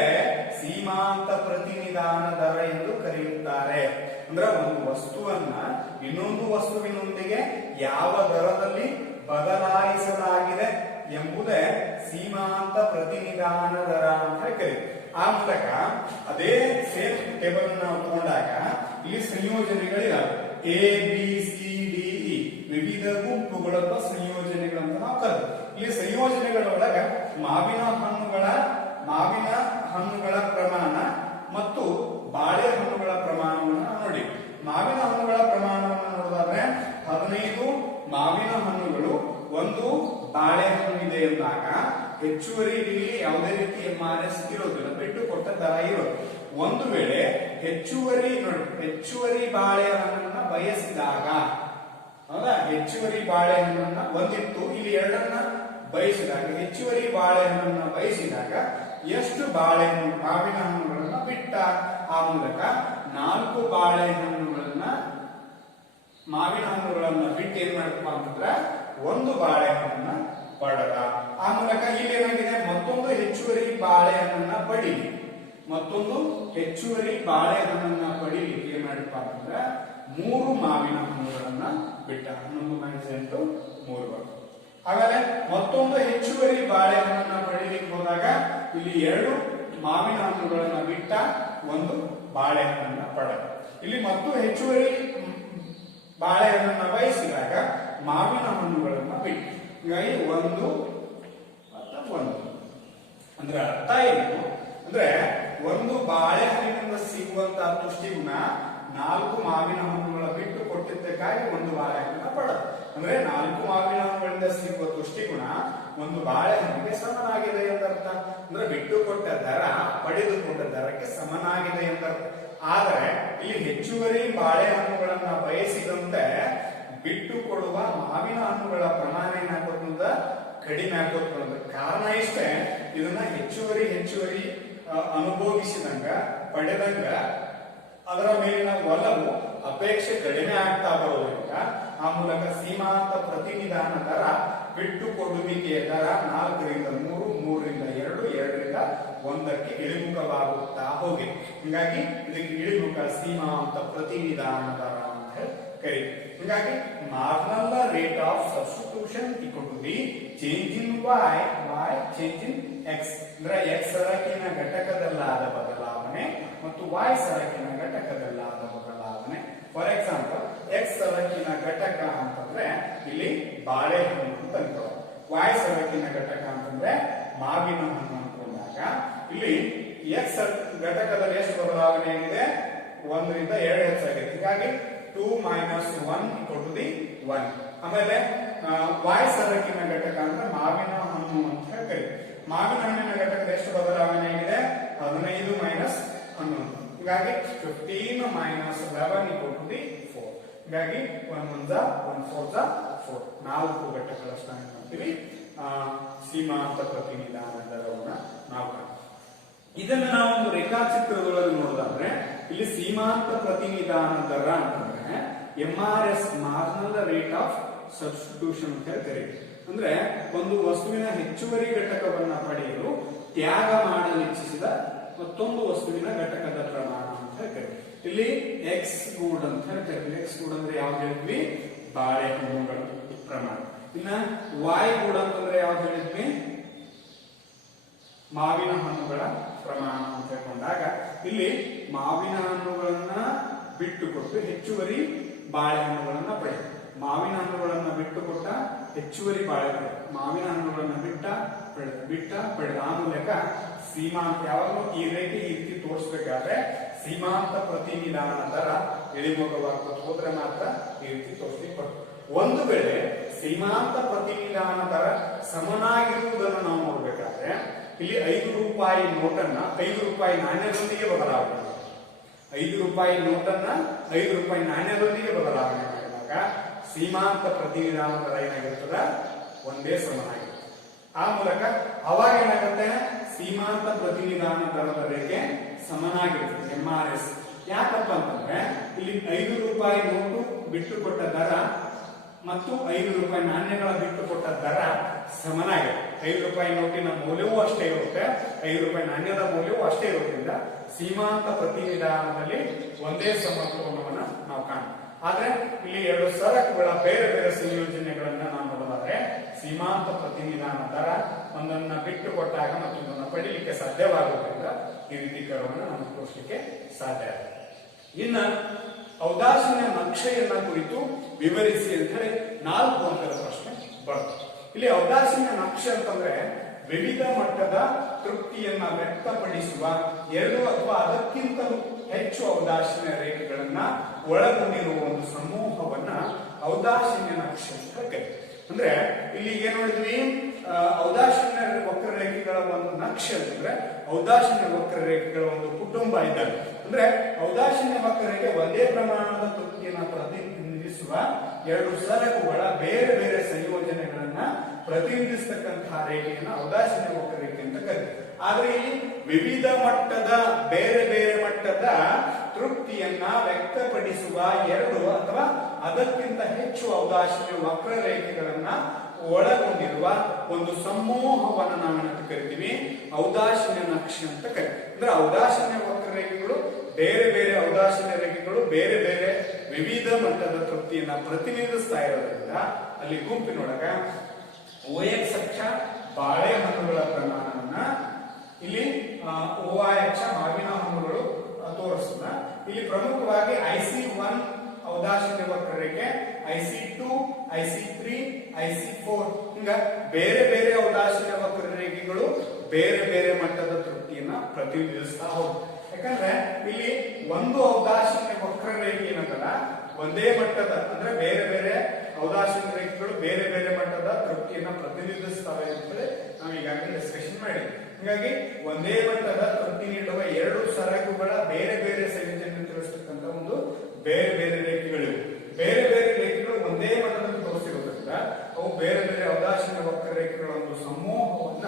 ಸೀಮಾಂತ ಪ್ರತಿನಿಧಾನ ದರ ಎಂದು ಕರೆಯುತ್ತಾರೆ. ಅಂದ್ರೆ ಒಂದು ವಸ್ತುವನ್ನ ಇನ್ನೊಂದು ವಸ್ತುವಿನೊಂದಿಗೆ ಯಾವ ದರದಲ್ಲಿ ಬದಲಾಯಿಸಲಾಗಿದೆ ಎಂಬುದೇ ಸೀಮಾಂತ ಪ್ರತಿನಿಧಾನ ದರ ಅಂತ ಕರೀತೀವಿ. ಆ ಮೂಲಕ ಅದೇ ಸೇಮ್ ಟೇಬಲ್ ಅನ್ನು ನಾವು ತಗೊಂಡಾಗ ಇಲ್ಲಿ ಸಂಯೋಜನೆಗಳಿದಾವೆ. ABCDE ವಿವಿಧ ಗುಂಪುಗಳ ಸಂಯೋಜನೆಗಳಂತ ನಾವು ಕರೆದು ಇಲ್ಲಿ ಸಂಯೋಜನೆಗಳೊಳಗ ಮಾವಿನ ಹಣ್ಣುಗಳ ಪ್ರಮಾಣ ಮತ್ತು ಬಾಳೆಹಣ್ಣುಗಳ ಪ್ರಮಾಣವನ್ನು ನೋಡಿ. ಮಾವಿನ ಹಣ್ಣುಗಳ ಪ್ರಮಾಣವನ್ನು ನೋಡಿದ್ರೆ 15 ಮಾವಿನ ಹಣ್ಣುಗಳು 1 ಬಾಳೆಹಣ್ಣು ಇದೆ ಎಂದಾಗ ಹೆಚ್ಚುವರಿ ಇಲ್ಲಿ ಯಾವುದೇ ರೀತಿ MRS ಇರೋದಿಲ್ಲ, ಬಿಟ್ಟು ಕೊಟ್ಟ ದರ ಇರೋದು. ಒಂದು ವೇಳೆ ಹೆಚ್ಚುವರಿ ಬಾಳೆಹಣ್ಣನ್ನ ಬಯಸಿದಾಗ, ಹೌದಾ, ಹೆಚ್ಚುವರಿ ಬಾಳೆಹಣ್ಣನ್ನ ಒಂದಿತ್ತು, ಇಲ್ಲಿ 2 ಬಯಸಿದಾಗ, ಹೆಚ್ಚುವರಿ ಬಾಳೆಹಣ್ಣನ್ನ ಬಯಸಿದಾಗ ಎಷ್ಟು ಮಾವಿನ ಹಣ್ಣುಗಳನ್ನ ಬಿಟ್ಟ. ಆ ಮೂಲಕ 4 ಮಾವಿನ ಹಣ್ಣುಗಳನ್ನ ಬಿಟ್ಟು ಏನ್ ಮಾಡಪ್ಪ ಅಂತಂದ್ರೆ 1 ಬಾಳೆಹಣ್ಣನ್ನ ಪಡೆದ. ಆ ಮೂಲಕ ಇಲ್ಲಿ ಏನಾಗಿದೆ, ಮತ್ತೊಂದು ಹೆಚ್ಚುವರಿ ಬಾಳೆಹಣ್ಣನ್ನ ಪಡೀಲಿಕ್ಕೆ ಏನ್ ಮಾಡಪ್ಪ ಅಂತಂದ್ರೆ 3 ಮಾವಿನ ಹಣ್ಣುಗಳನ್ನ ಬಿಟ್ಟ. 11 - 8 3 ಆಮೇಲೆ ಮತ್ತೊಂದು ಹೆಚ್ಚುವರಿ ಬಾಳೆಹಣ್ಣನ್ನ ಪಡೀಲಿಕ್ಕೆ ಹೋದಾಗ ಇಲ್ಲಿ 2 ಮಾವಿನ ಹಣ್ಣುಗಳನ್ನ ಬಿಟ್ಟ, 1 ಬಾಳೆಹಣ್ಣನ್ನ ಪಡೆದ. ಇಲ್ಲಿ ಮತ್ತು ಹೆಚ್ಚುವರಿ ಬಾಳೆಹಣ್ಣನ್ನ ಬಯಸಿದಾಗ ಮಾವಿನ ಹಣ್ಣುಗಳನ್ನ ಬಿಟ್ಟು, ಹೀಗಾಗಿ 1 ಮತ್ತು 1 ಅಂದ್ರೆ ಅರ್ಥ ಏನು ಅಂದ್ರೆ 1 ಬಾಳೆಹಣ್ಣಿನಿಂದ ಸಿಗುವಂತಹ ತುಷ್ಟಿಗುಣ 4 ಮಾವಿನ ಹಣ್ಣುಗಳ ಬಿಟ್ಟು ಕೊಟ್ಟಿದ್ದಕ್ಕಾಗಿ 1 ಬಾಳೆಹಣ್ಣನ್ನ ಪಡೆದ. ಅಂದ್ರೆ 4 ಮಾವಿನ ಹಣ್ಣುಗಳಿಂದ ಸಿಗುವ ತುಷ್ಟಿಗುಣ 1 ಬಾಳೆಹಣ್ಣಿಗೆ ಸಮನಾಗಿದೆ ಎಂದರ್ಥ. ಅಂದ್ರೆ ಬಿಟ್ಟು ಕೊಟ್ಟ ದರ ಪಡೆದುಕೊಂಡ ದರಕ್ಕೆ ಸಮನಾಗಿದೆ ಎಂದರ್ಥ. ಆದರೆ ಇಲ್ಲಿ ಹೆಚ್ಚುವರಿ ಬಾಳೆಹಣ್ಣುಗಳನ್ನ ಬಯಸಿದಂತೆ ಬಿಟ್ಟು ಕೊಡುವ ಮಾವಿನ ಹಣ್ಣುಗಳ ಪ್ರಮಾಣ ಏನಾಗೋದ್ರಿಂದ ಕಡಿಮೆ ಆಗೋದ್ರಿಂದ ಕಾರಣ ಇಷ್ಟೇ, ಇದನ್ನ ಹೆಚ್ಚುವರಿ ಅನುಭವಿಸಿದಂಗ ಪಡೆದಂಗ ಅದರ ಮೇಲಿನ ಒಲವು ಅಪೇಕ್ಷೆ ಕಡಿಮೆ ಆಗ್ತಾ ಬರೋದ್ರಿಂದ ಆ ಮೂಲಕ ಸೀಮಾಂತ ಪ್ರತಿನಿಧಾನ ದರ ಬಿಟ್ಟು ಕೊಡುವಿಕೆಯ ದರ 4 ರಿಂದ 3, 3 ರಿಂದ 2, 2 ರಿಂದ 1ಕ್ಕೆ ಇಳಿಮುಖವಾಗುತ್ತಾ ಹೋಗಿದೆ. ಹೀಗಾಗಿ ಇದಕ್ಕೆ ಇಳಿಮುಖ ಸೀಮಾಂತ ಪ್ರತಿನಿಧಾನ ದರ ಅಂತ ಹೇಳಿ ಕರೀತೀವಿ. ಹೀಗಾಗಿ marginal rate of substitution equal to the change in y change in x. ಅಂದ್ರೆ x ಸರಕಿನ ಘಟಕದಲ್ಲಾದ ಬದಲಾವಣೆ ಮತ್ತು y ಸರಕಿನ ಘಟಕದಲ್ಲಾದ ಬದಲಾವಣೆ. ಫಾರ್ ಎಕ್ಸಾಂಪಲ್ x ಸರಕಿನ ಘಟಕ ಅಂತಂದ್ರೆ ಇಲ್ಲಿ ಬಾಳೆಹಣ್ಣು ಅಂತ ಅನ್ಕೊಳ್ಳೋಣ, y ಸರಕಿನ ಘಟಕ ಅಂತಂದ್ರೆ ಮಾವಿನ ಹಣ್ಣು ಅನ್ಕೊಂಡಾಗ ಇಲ್ಲಿ x ಘಟಕದಲ್ಲಿ ಎಷ್ಟು ಬದಲಾವಣೆ ಆಗಿದೆ, 1 ರಿಂದ 2 ಹೆಚ್ಚಾಗಿದೆ. ಹೀಗಾಗಿ 2 - 1 = 1. ಆಮೇಲೆ y ಸರಕಿನ ಘಟಕ ಅಂದ್ರೆ ಮಾವಿನ ಹಣ್ಣು ಅಂತ ಹೇಳಿ ಮಾವಿನ ಹಣ್ಣಿನ ಘಟಕದ ಎಷ್ಟು ಬದಲಾವಣೆ ಆಗಿದೆ, 15 - 11. ಹೀಗಾಗಿ 15 - 11 = 4. ಹೀಗಾಗಿ 1 1 1 4 4 4 ಘಟಕಗಳಷ್ಟು ಮಾಡ್ತೀವಿ ಸೀಮಾಂತ ಪ್ರತಿನಿಧಾನ ದರವನ್ನ ನಾವು ಕಾಣ್ತೀವಿ. ಇದನ್ನ ನಾವು ಒಂದು ರೇಖಾಚಿತ್ರದೊಳಗೆ ನೋಡೋದಾದ್ರೆ ಇಲ್ಲಿ ಸೀಮಾಂತ ಪ್ರತಿನಿಧಾನ ದರ ಅಂತಂದ್ರೆ MRS marginal rate of substitution ಅಂತ ಹೇಳಿ ಕರೀತೀವಿ. ಅಂದ್ರೆ ಒಂದು ವಸ್ತುವಿನ ಹೆಚ್ಚುವರಿ ಘಟಕವನ್ನ ಪಡೆಯಲು ತ್ಯಾಗ ಮಾಡಲು ಇಚ್ಛಿಸಿದ ಮತ್ತೊಂದು ವಸ್ತುವಿನ ಘಟಕದ ಪ್ರಮಾಣ ಅಂತ ಕರೀತೀವಿ. ಇಲ್ಲಿ x ಗೂಡ್ ಅಂತ ಹೇಳ್ತೀವಿ. x ಗೂಡ್ ಅಂದ್ರೆ ಯಾವ್ದು ಹೇಳಿದ್ವಿ, ಬಾಳೆಹಣ್ಣುಗಳ ಪ್ರಮಾಣ. ಇನ್ನ y ಗೂಡ್ ಅಂತಂದ್ರೆ ಯಾವ್ದು ಹೇಳಿದ್ವಿ, ಮಾವಿನ ಹಣ್ಣುಗಳ ಪ್ರಮಾಣ ಅಂತ ಹೇಳ್ಕೊಂಡಾಗ ಇಲ್ಲಿ ಮಾವಿನ ಹಣ್ಣುಗಳನ್ನ ಬಿಟ್ಟು ಕೊಟ್ಟು ಹೆಚ್ಚುವರಿ ಬಾಳೆಹಣ್ಣುಗಳನ್ನ ಪಡೆದ. ಮಾವಿನ ಹಣ್ಣುಗಳನ್ನ ಬಿಟ್ಟು ಕೊಟ್ಟ ಹೆಚ್ಚುವರಿ ಬಾಳೆಹಣ್ಣು, ಮಾವಿನ ಹಣ್ಣುಗಳನ್ನ ಬಿಟ್ಟ ಪಡೆದ. ಆ ಮೂಲಕ ಸೀಮಾಂತ ಯಾವಾಗಲೂ ಈ ರೀತಿ ತೋರಿಸಬೇಕಾದ್ರೆ ಸೀಮಾಂತ ಪ್ರತಿನಿಧಾನ ದರ ಇಳಿಮುಖವಾಗ್ತಾ ಹೋದ್ರೆ ಮಾತ್ರ ಈ ರೀತಿ ತೋರಿಸ್ಲಿಕ್ಕೆ ಬರ್ತದೆ. ಒಂದು ವೇಳೆ ಸೀಮಾಂತ ಪ್ರತಿನಿಧಾನ ದರ ಸಮನಾಗಿರುವುದನ್ನು ನಾವು ನೋಡ್ಬೇಕಾದ್ರೆ ಇಲ್ಲಿ 5 ರೂಪಾಯಿ ನೋಟನ್ನ 5 ರೂಪಾಯಿ ನಾಣ್ಯದೊಂದಿಗೆ ಬದಲಾವಣೆ, 5 ರೂಪಾಯಿ ನೋಟನ್ನ 5 ರೂಪಾಯಿ ನಾಣ್ಯದೊಂದಿಗೆ ಬದಲಾವಣೆ ಮಾಡಿದಾಗ ಸೀಮಾಂತ ಪ್ರತಿನಿಧಾನ ದರ ಏನಾಗಿರ್ತದ, ಒಂದೇ ಸಮನಾಗಿರುತ್ತೆ. ಆ ಮೂಲಕ ಅವಾಗ ಏನಾಗುತ್ತೆ, ಸೀಮಾಂತ ಪ್ರತಿನಿಧಾನ ದರದ ರೇಖೆ ಸಮನಾಗಿರ್ತದೆ, MRS. ಯಾಕಪ್ಪ ಅಂತಂದ್ರೆ ಇಲ್ಲಿ 5 ರೂಪಾಯಿ ನೋಟು ಬಿಟ್ಟುಕೊಟ್ಟ ದರ ಮತ್ತು 5 ರೂಪಾಯಿ ನಾಣ್ಯಗಳ ಬಿಟ್ಟುಕೊಟ್ಟ ದರ ಸಮನಾಗಿದೆ. 5 ರೂಪಾಯಿ ನೋಟಿನ ಮೌಲ್ಯವೂ ಅಷ್ಟೇ ಇರುತ್ತೆ, 5 ರೂಪಾಯಿ ನಾಣ್ಯದ ಮೌಲ್ಯವೂ ಅಷ್ಟೇ ಇರೋದ್ರಿಂದ ಸೀಮಾಂತ ಪ್ರತಿನಿಧಾನದಲ್ಲಿ ಒಂದೇ ಸಮತೋಲನವನ್ನ ನಾವು ಕಾಣ್ತೀವಿ. ಆದ್ರೆ ಇಲ್ಲಿ 2 ಸರಕುಗಳ ಬೇರೆ ಬೇರೆ ಸಂಯೋಜನೆಗಳನ್ನ ನಾವು ನೋಡೋದಾದ್ರೆ ಸೀಮಾಂತ ಪ್ರತಿನಿಧಾನ ದರ ಒಂದನ್ನ ಬಿಟ್ಟು ಕೊಟ್ಟಾಗ ಮತ್ತೊಂದನ್ನ ಪಡೀಲಿಕ್ಕೆ ಸಾಧ್ಯವಾಗುವುದರಿಂದ ಈ ರೀತಿ ಕರ್ವನ್ನ ನಾವು ತೋರಿಸಲಿಕ್ಕೆ ಸಾಧ್ಯ ಆಗುತ್ತೆ. ಇನ್ನ ಔದಾಸೀನ್ಯ ನಕ್ಷೆಯನ್ನ ಕುರಿತು ವಿವರಿಸಿ ಅಂತ ಹೇಳಿ 4 ಅಂಕದ ಪ್ರಶ್ನೆ ಬರ್ತದೆ. ಇಲ್ಲಿ ಔದಾಸೀನ್ಯ ನಕ್ಷೆ ಅಂತಂದ್ರೆ ವಿವಿಧ ಮಟ್ಟದ ತೃಪ್ತಿಯನ್ನ ವ್ಯಕ್ತಪಡಿಸುವ 2 ಅಥವಾ ಅದಕ್ಕಿಂತಲೂ ಹೆಚ್ಚು ಔದಾಸೀನ್ಯ ರೇಖೆಗಳನ್ನ ಒಳಗೊಂಡಿರುವ ಒಂದು ಸಮೂಹವನ್ನ ಔದಾಸೀನ್ಯ ನಕ್ಷೆ ಅಂತ ಕರೀತಾರೆ. ಅಂದ್ರೆ ಇಲ್ಲಿ ಏನ್ ನೋಡಿದ್ವಿ, ಔದಾಸೀನ್ಯ ವಕ್ರರೇಖೆಗಳ ಒಂದು ನಕ್ಷೆ ಅಂತಂದ್ರೆ ಔದಾಸೀನ್ಯ ವಕ್ರರೇಖೆಗಳ ಒಂದು ಕುಟುಂಬ ಇದ್ದಾಗ, ಅಂದ್ರೆ ಔದಾಸೀನ್ಯ ವಕ್ರರೇಖೆ ಒಂದೇ ಪ್ರಮಾಣದ ತೃಪ್ತಿಯನ್ನ ಪ್ರತಿನಿಧಿಸುವ 2 ಸರಕುಗಳ ಬೇರೆ ಬೇರೆ ಸಂಯೋಜನೆಗಳನ್ನ ಪ್ರತಿನಿಧಿಸತಕ್ಕಂತಹ ರೇಖೆಯನ್ನ ಔದಾಸೀನ್ಯ ವಕ್ರರೇಖೆ ಅಂತ ಕರೀತಾರೆ. ಆದ್ರೆ ಇಲ್ಲಿ ವಿವಿಧ ಮಟ್ಟದ ಬೇರೆ ಬೇರೆ ಮಟ್ಟದ ತೃಪ್ತಿಯನ್ನ ವ್ಯಕ್ತಪಡಿಸುವ 2 ಅಥವಾ ಅದಕ್ಕಿಂತ ಹೆಚ್ಚು ಔದಾಸೀನ್ಯ ವಕ್ರರೇಖೆಗಳನ್ನ ಒಳಗೊಂಡಿರುವ ಒಂದು ಸಮೂಹವನ್ನು ನಾವೇನಂತ ಕರಿತೀವಿ, ಔದಾಸೀನ್ಯ ನಕ್ಷೆ ಅಂತ ಕರಿತೀವಿ. ಅಂದ್ರೆ ಔದಾಸೀನ್ಯ ವಕ್ರರೇಖೆಗಳು ಬೇರೆ ಬೇರೆ ಔದಾಸೀನ್ಯ ರೇಖೆಗಳು ಬೇರೆ ಬೇರೆ ವಿವಿಧ ಮಟ್ಟದ ತೃಪ್ತಿಯನ್ನ ಪ್ರತಿನಿಧಿಸ್ತಾ ಇರೋದ್ರಿಂದ ಅಲ್ಲಿ ಗುಂಪಿನೊಳಗ OX ಅಕ್ಷ ಬಾಳೆಹಣ್ಣುಗಳ ಪ್ರಮಾಣವನ್ನ, ಇಲ್ಲಿ OY ಅಕ್ಷ ಮಾವಿನ ಹಣ್ಣುಗಳು ತೋರಿಸ್ತದ. ಇಲ್ಲಿ ಪ್ರಮುಖವಾಗಿ IC1 ಔದಾಸೀನ್ಯ ವಕ್ರರೇಖೆ, IC2, IC3, IC4 ಹಿಂಗ ಬೇರೆ ಬೇರೆ ಔದಾಸೀನ್ಯ ವಕ್ರರೇಖೆಗಳು ಬೇರೆ ಬೇರೆ ಮಟ್ಟದ ತೃಪ್ತಿಯನ್ನ ಪ್ರತಿನಿಧಿಸ್ತಾ ಹೋಗುತ್ತೆ. ಯಾಕಂದ್ರೆ ಇಲ್ಲಿ ಒಂದು ಔದಾಸೀನ್ಯ ವಕ್ರರೇಖೆ ಏನಂತಲ್ಲ ಒಂದೇ ಮಟ್ಟದ, ಅಂದ್ರೆ ಬೇರೆ ಬೇರೆ ಔದಾಸೀನ್ಯ ರೇಖೆಗಳು ಬೇರೆ ಬೇರೆ ಮಟ್ಟದ ತೃಪ್ತಿಯನ್ನ ಪ್ರತಿನಿಧಿಸ್ತವೆ ಅಂತೇಳಿ ನಾವು ಈಗಾಗಲೇ ಡಿಸ್ಕಷನ್ ಮಾಡಿದ್ವಿ. ಹೀಗಾಗಿ ಒಂದೇ ಮಟ್ಟದ ತೃಪ್ತಿ ನೀಡುವ 2 ಸರಕುಗಳ ಬೇರೆ ಬೇರೆ ಸಂಯೋಜನೆ ತಿಳಿಸ್ತಕ್ಕಂಥ ಒಂದು ಬೇರೆ ಬೇರೆ ರೇಖೆಗಳಿವೆ. ಬೇರೆ ಬೇರೆ ರೇಖೆಗಳು ಒಂದೇ ಮಟ್ಟದಲ್ಲಿ ತೋರಿಸಿರೋದ್ರಿಂದ ಅವು ಬೇರೆ ಬೇರೆ ಔದಾಸೀನ್ಯ ವಕ್ರರೇಖೆಗಳ ಒಂದು ಸಮೂಹವನ್ನ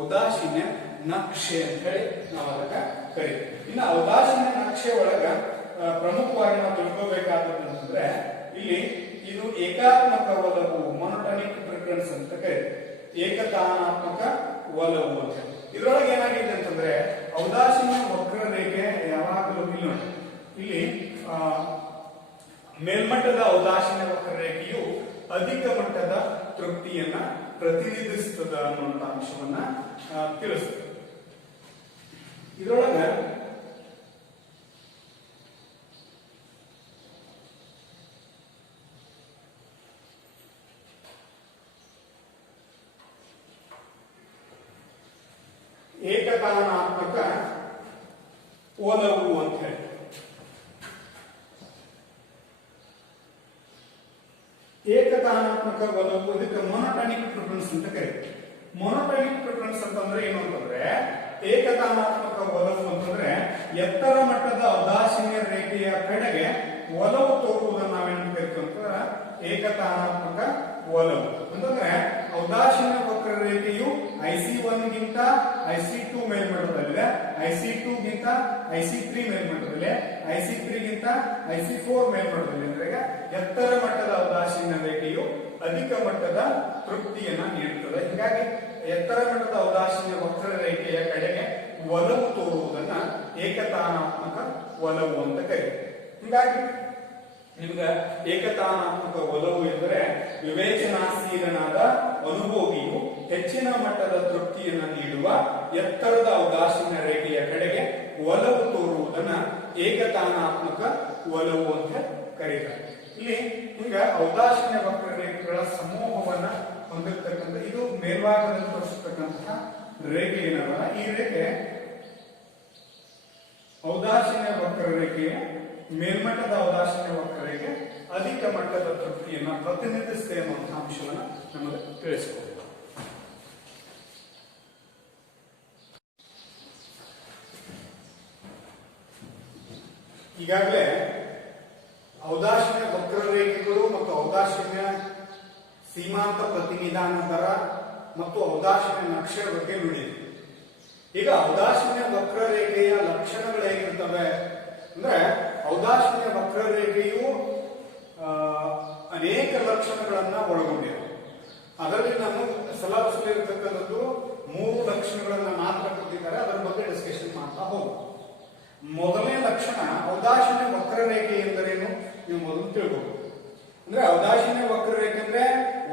ಔದಾಸೀನ್ಯ ನಕ್ಷೆ ಅಂತ ಹೇಳಿ ನಾವು ಅದಕ್ಕ ಕರಿತೀವಿ. ಇನ್ನು ಔದಾಸೀನ್ಯ ನಕ್ಷೆ ಒಳಗ ಪ್ರಮುಖವಾಗಿ ನಾವು ತಿಳ್ಕೋಬೇಕಾದಂತಂದ್ರೆ ಇಲ್ಲಿ ಇದು ಏಕಾತ್ಮಕ ಒಲವು, ಮೊನೊಟನಿಕ್ ಪ್ರಿಫರೆನ್ಸ್ ಅಂತ ಕರೀತೀವಿ. ಏಕತಾನಾತ್ಮಕ ಒಲವು ಅಂತ ಹೇಳಿ ಇದರೊಳಗೆ ಏನಾಗಿದೆ ಅಂತಂದ್ರೆ ಔದಾಸೀನ್ಯ ವಕ್ರರೇಖೆ ಯಾವಾಗಲೂ ಇಲ್ಲಿ ನೋಡಿ, ಇಲ್ಲಿ ಮೇಲ್ಮಟ್ಟದ ಔದಾಸೀನ್ಯ ವಕ್ರರೇಖೆಯು ಅಧಿಕ ಮಟ್ಟದ ತೃಪ್ತಿಯನ್ನ ಪ್ರತಿನಿಧಿಸುತ್ತದೆ ಅನ್ನುವಂಥ ಅಂಶವನ್ನ ತಿಳಿಸ್ತದೆ. ಇದರೊಳಗ ಏಕತಾನಾತ್ಮಕ ಒಲವು ಅಂತ ಹೇಳಿ, ಏಕತಾನಾತ್ಮಕ ಒಲವು ಇದಕ್ಕೆ ಮೊನೊಟನಿಕ್ ಪ್ರಿಫರೆನ್ಸ್ ಅಂತ ಕರೀತೀವಿ. ಮೊನೊಟನಿಕ್ ಪ್ರಿಫರೆನ್ಸ್ ಅಂತಂದ್ರೆ ಏನು ಅಂತಂದ್ರೆ ಏಕತಾನಾತ್ಮಕ ಒಲವು ಅಂತಂದ್ರೆ ಎತ್ತರ ಮಟ್ಟದ ಔದಾಸೀನ್ಯ ರೇಖೆಯ ಕಡೆಗೆ ಒಲವು ತೋರುವುದನ್ನು ನಾವೇನು ಕರಿತೀವಿ ಅಂತಂದ್ರೆ ಏಕತಾನಾತ್ಮಕ ಒಲವು ಅಂತಂದ್ರೆ ಔದಾಸೀನ್ಯ ವಕ್ರರೇಖೆಯು IC1 ಗಿಂತ IC2 ಮೇಲ್ಮಟ್ಟದಲ್ಲಿದೆ, IC2 ಗಿಂತ IC3 ಮೇಲ್ಮಟ್ಟದಲ್ಲಿದೆ, IC3 ಗಿಂತ IC4 ಮೇಲ್ಮಟ್ಟದಲ್ಲಿ. ಅಂದ್ರೆ ಎತ್ತರ ಮಟ್ಟದ ಔದಾಸೀನ್ಯ ರೇಖೆಯು ಅಧಿಕ ಮಟ್ಟದ ತೃಪ್ತಿಯನ್ನ ನೀಡುತ್ತದೆ. ಹೀಗಾಗಿ ಎತ್ತರ ಮಟ್ಟದ ಔದಾಸೀನ್ಯ ವಕ್ರರೇಖೆಯ ಕಡೆಗೆ ಒಲವು ತೋರುವುದನ್ನ ಏಕತಾನಾತ್ಮಕ ಒಲವು ಅಂತ ಕರೀತೀವಿ. ಹೀಗಾಗಿ ನಿಮ್ಗ ಏಕತಾನಾತ್ಮಕ ಒಲವು ಎಂದರೆ ವಿವೇಚನಾಶೀಲನಾದ ಅನುಭೋಗಿಯು ಹೆಚ್ಚಿನ ಮಟ್ಟದ ತೃಪ್ತಿಯನ್ನು ನೀಡುವ ಎತ್ತರದ ಔದಾಸೀನ್ಯ ರೇಖೆಯ ಕಡೆಗೆ ಒಲವು ತೋರುವುದನ್ನ ಏಕತಾನಾತ್ಮಕ ಒಲವು ಅಂತ ಕರೀತಾರೆ. ಇಲ್ಲಿ ಈಗ ಔದಾಸೀನ್ಯ ವಕ್ರರೇಖೆಗಳ ಸಮೂಹವನ್ನ ಹೊಂದಿರತಕ್ಕಂಥ ಇದು ಮೇಲ್ಭಾಗದಲ್ಲಿ ತೋರಿಸತಕ್ಕಂತಹ ರೇಖೆ ಏನಲ್ಲ, ಈ ರೇಖೆ ಔದಾಸೀನ್ಯ ವಕ್ರರೇಖೆಯ ಮೇಲ್ಮಟ್ಟದ ಔದಾಸೀನ್ಯ ವಕ್ರರೇಖೆ ಅಧಿಕ ಮಟ್ಟದ ತೃಪ್ತಿಯನ್ನ ಪ್ರತಿನಿಧಿಸುತ್ತೆ ಅನ್ನುವಂತಹ ಅಂಶವನ್ನ ನಮಗೆ ತಿಳಿಸಿಕೊಡುತ್ತೆ. ಈಗಾಗಲೇ ಔದಾಸೀನ್ಯ ವಕ್ರರೇಖೆಗಳು ಮತ್ತು ಔದಾಸೀನ್ಯ ಸೀಮಾಂತ ಪ್ರತಿನಿಧಾನ ದರ ಮತ್ತು ಔದಾಸೀನ್ಯ ನಕ್ಷೆಯ ಬಗ್ಗೆ ನೋಡಿದ್ವಿ. ಈಗ ಔದಾಸೀನ್ಯ ವಕ್ರರೇಖೆಯ ಲಕ್ಷಣಗಳು ಹೇಗಿರ್ತವೆ ಅಂದ್ರೆ, ಔದಾಸೀನ್ಯ ವಕ್ರರೇಖೆಯು ಅನೇಕ ಲಕ್ಷಣಗಳನ್ನ ಒಳಗೊಂಡಿದೆ. ಅದರಲ್ಲಿ ನಾನು ಸಿಲೆಬಸ್ ಇರತಕ್ಕಂಥದ್ದು 3 ಲಕ್ಷಣಗಳನ್ನ ಮಾತ್ರ ಕೊಟ್ಟಿದ್ದಾರೆ. ಅದರ ಬಗ್ಗೆ ಡಿಸ್ಕಷನ್ ಮಾಡ್ತಾ ಹೋಗುವ. ಮೊದಲನೇ ಲಕ್ಷಣ ಔದಾಸೀನ್ಯ ವಕ್ರರೇಖೆ ಎಂದರೇನು ನೀವು ಮೊದಲು ತಿಳ್ಬಹುದು. ಅಂದ್ರೆ ಔದಾಸೀನ್ಯ ವಕ್ರರೇಖೆ ಅಂದ್ರೆ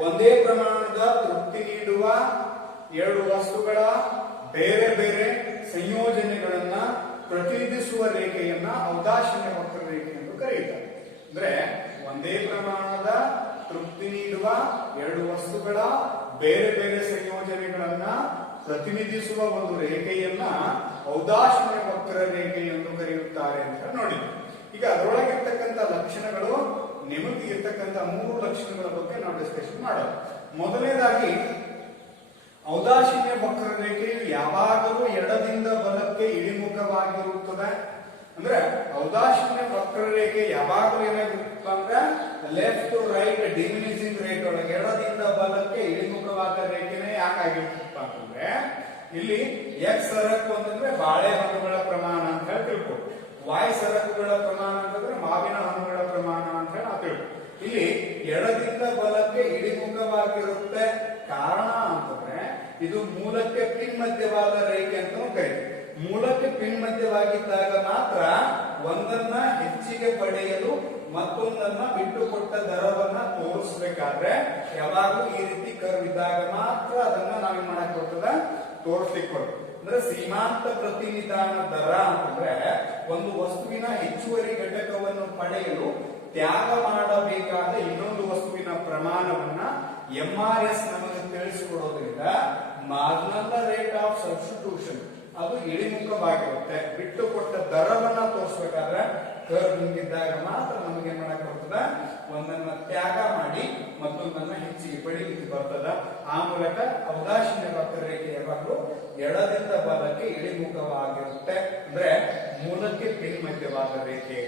ಒಂದೇ ಪ್ರಮಾಣದ ತೃಪ್ತಿ ನೀಡುವ 2 ವಸ್ತುಗಳ ಬೇರೆ ಬೇರೆ ಸಂಯೋಜನೆಗಳನ್ನ ಪ್ರತಿನಿಧಿಸುವ ರೇಖೆಯನ್ನ ಔದಾಸೀನ್ಯ ವಕ್ರರೇಖೆ ಎಂದು ಕರೆಯುತ್ತಾರೆ. ಅಂದ್ರೆ ಒಂದೇ ಪ್ರಮಾಣದ ತೃಪ್ತಿ ನೀಡುವ 2 ವಸ್ತುಗಳ ಬೇರೆ ಬೇರೆ ಸಂಯೋಜನೆಗಳನ್ನ ಪ್ರತಿನಿಧಿಸುವ ಒಂದು ರೇಖೆಯನ್ನ ಔದಾಸೀನ್ಯ ವಕ್ರರೇಖೆ ಎಂದು ಕರೆಯುತ್ತಾರೆ ಅಂತ ನೋಡಿ. ಈಗ ಅದರೊಳಗಿರ್ತಕ್ಕಂಥ ಲಕ್ಷಣಗಳು, ನಿಮಗೆ ಇರ್ತಕ್ಕಂಥ 3 ಲಕ್ಷಣಗಳ ಬಗ್ಗೆ ನಾವು ಡಿಸ್ಕಷನ್ ಮಾಡೋಣ. ಮೊದಲನೇದಾಗಿ ಔದಾಸೀನ್ಯ ವಕ್ರರೇಖೆಯು ಯಾವಾಗಲೂ ಎಡದಿಂದ ಬಲಕ್ಕೆ ಇಳಿಮುಖವಾಗಿರುತ್ತದೆ. ಅಂದ್ರೆ ಔದಾಸೀನ್ಯ ವಕ್ರರೇಖೆ ಯಾವಾಗಲೂ ಏನಾಗಿರುತ್ತಪ್ಪ ಅಂದ್ರೆ left to right diminishing rate ಒಳಗೆ ಎಡದಿಂದ ಬಲಕ್ಕೆ ಇಳಿಮುಖವಾದ ರೇಖೆನೇ ಯಾಕಾಗಿರುತ್ತಪ್ಪ ಅಂತಂದ್ರೆ, ಇಲ್ಲಿ ಎಕ್ಸ್ ಸರಕು ಅಂತಂದ್ರೆ ಬಾಳೆಹಣ್ಣುಗಳ ಪ್ರಮಾಣ ಅಂತ ಹೇಳಿ ತಿಳ್ಕೊಂಡು, ವಾಯ್ ಸರಕುಗಳ ಪ್ರಮಾಣ ಅಂತಂದ್ರೆ ಮಾವಿನ ಹಣ್ಣುಗಳ ಪ್ರಮಾಣ ಅಂತ ಹೇಳಿ ನಾವು ತಿಳ್ಕೊಂಡು, ಇಲ್ಲಿ ಎಡದಿಂದ ಬಲಕ್ಕೆ ಇಳಿಮುಖವಾಗಿರುತ್ತೆ. ಕಾರಣ ಅಂತಂದ್ರೆ ಇದು ಮೂಲಕ್ಕೆ ಪಿನ್ಮಧ್ಯವಾದ ರೇಖೆ ಅಂತ ಕರೀತೀವಿ. ಮೂಲಕ್ಕೆ ಪಿನ್ಮಧ್ಯವಾಗಿದ್ದಾಗ ಮಾತ್ರ ಒಂದನ್ನ ಹೆಚ್ಚಿಗೆ ಪಡೆಯಲು ಮತ್ತೊಂದನ್ನ ಬಿಟ್ಟುಕೊಟ್ಟ ದರವನ್ನ ತೋರಿಸಬೇಕಾದ್ರೆ ಯಾವಾಗಲೂ ಈ ರೀತಿ ಕರ್ವ್ ಇದ್ದಾಗ ಮಾತ್ರ ಅದನ್ನ ನಾವೇನ್ ಮಾಡಕ್ ಬರ್ತದ, ತೋರಿಸ್ಲಿಕ್ಕೆ ಬರ್ತದೆ. ಅಂದ್ರೆ ಸೀಮಾಂತ ಪ್ರತಿನಿಧಾನ ದರ ಅಂತಂದ್ರೆ ಒಂದು ವಸ್ತುವಿನ ಹೆಚ್ಚುವರಿ ಘಟಕವನ್ನು ಪಡೆಯಲು ತ್ಯಾಗ ಮಾಡಬೇಕಾದ ಇನ್ನೊಂದು ವಸ್ತುವಿನ ಪ್ರಮಾಣವನ್ನ MRS ನಮಗೆ ತಿಳಿಸಿಕೊಡೋದ್ರಿಂದ ಮಾರ್ಜಿನಲ್ ರೇಟ್ ಆಫ್ ಸಬ್ಸ್ಟಿಟ್ಯೂಷನ್ ಅದು ಇಳಿಮುಖವಾಗಿರುತ್ತೆ. ಬಿಟ್ಟುಕೊಟ್ಟ ದರವನ್ನ ತೋರಿಸಬೇಕಾದ್ರೆ ಕರ್ವ್ ಹಿಂಗಿದ್ದಾಗ ಮಾತ್ರ ನಮಗೆ ಏನ್ ಮಾಡಕ್ ಬರ್ತದ, ಒಂದನ್ನ ತ್ಯಾಗ ಮಾಡಿ ಮತ್ತೊಂದನ್ನ ಹೆಚ್ಚಿಗೆ ಪಡೀಲಿಕ್ಕೆ ಬರ್ತದ. ಆ ಮೂಲಕ ಔದಾಸೀನ್ಯ ವಕ್ರರೇಖೆ ಯಾವಾಗಲೂ ಎಡದಿಂದ ಬಲಕ್ಕೆ ಇಳಿಮುಖವಾಗಿರುತ್ತೆ. ಅಂದ್ರೆ ಮೂಲಕ್ಕೆ ಪಿನ್ಮಧ್ಯವಾದ ರೇಖೆ.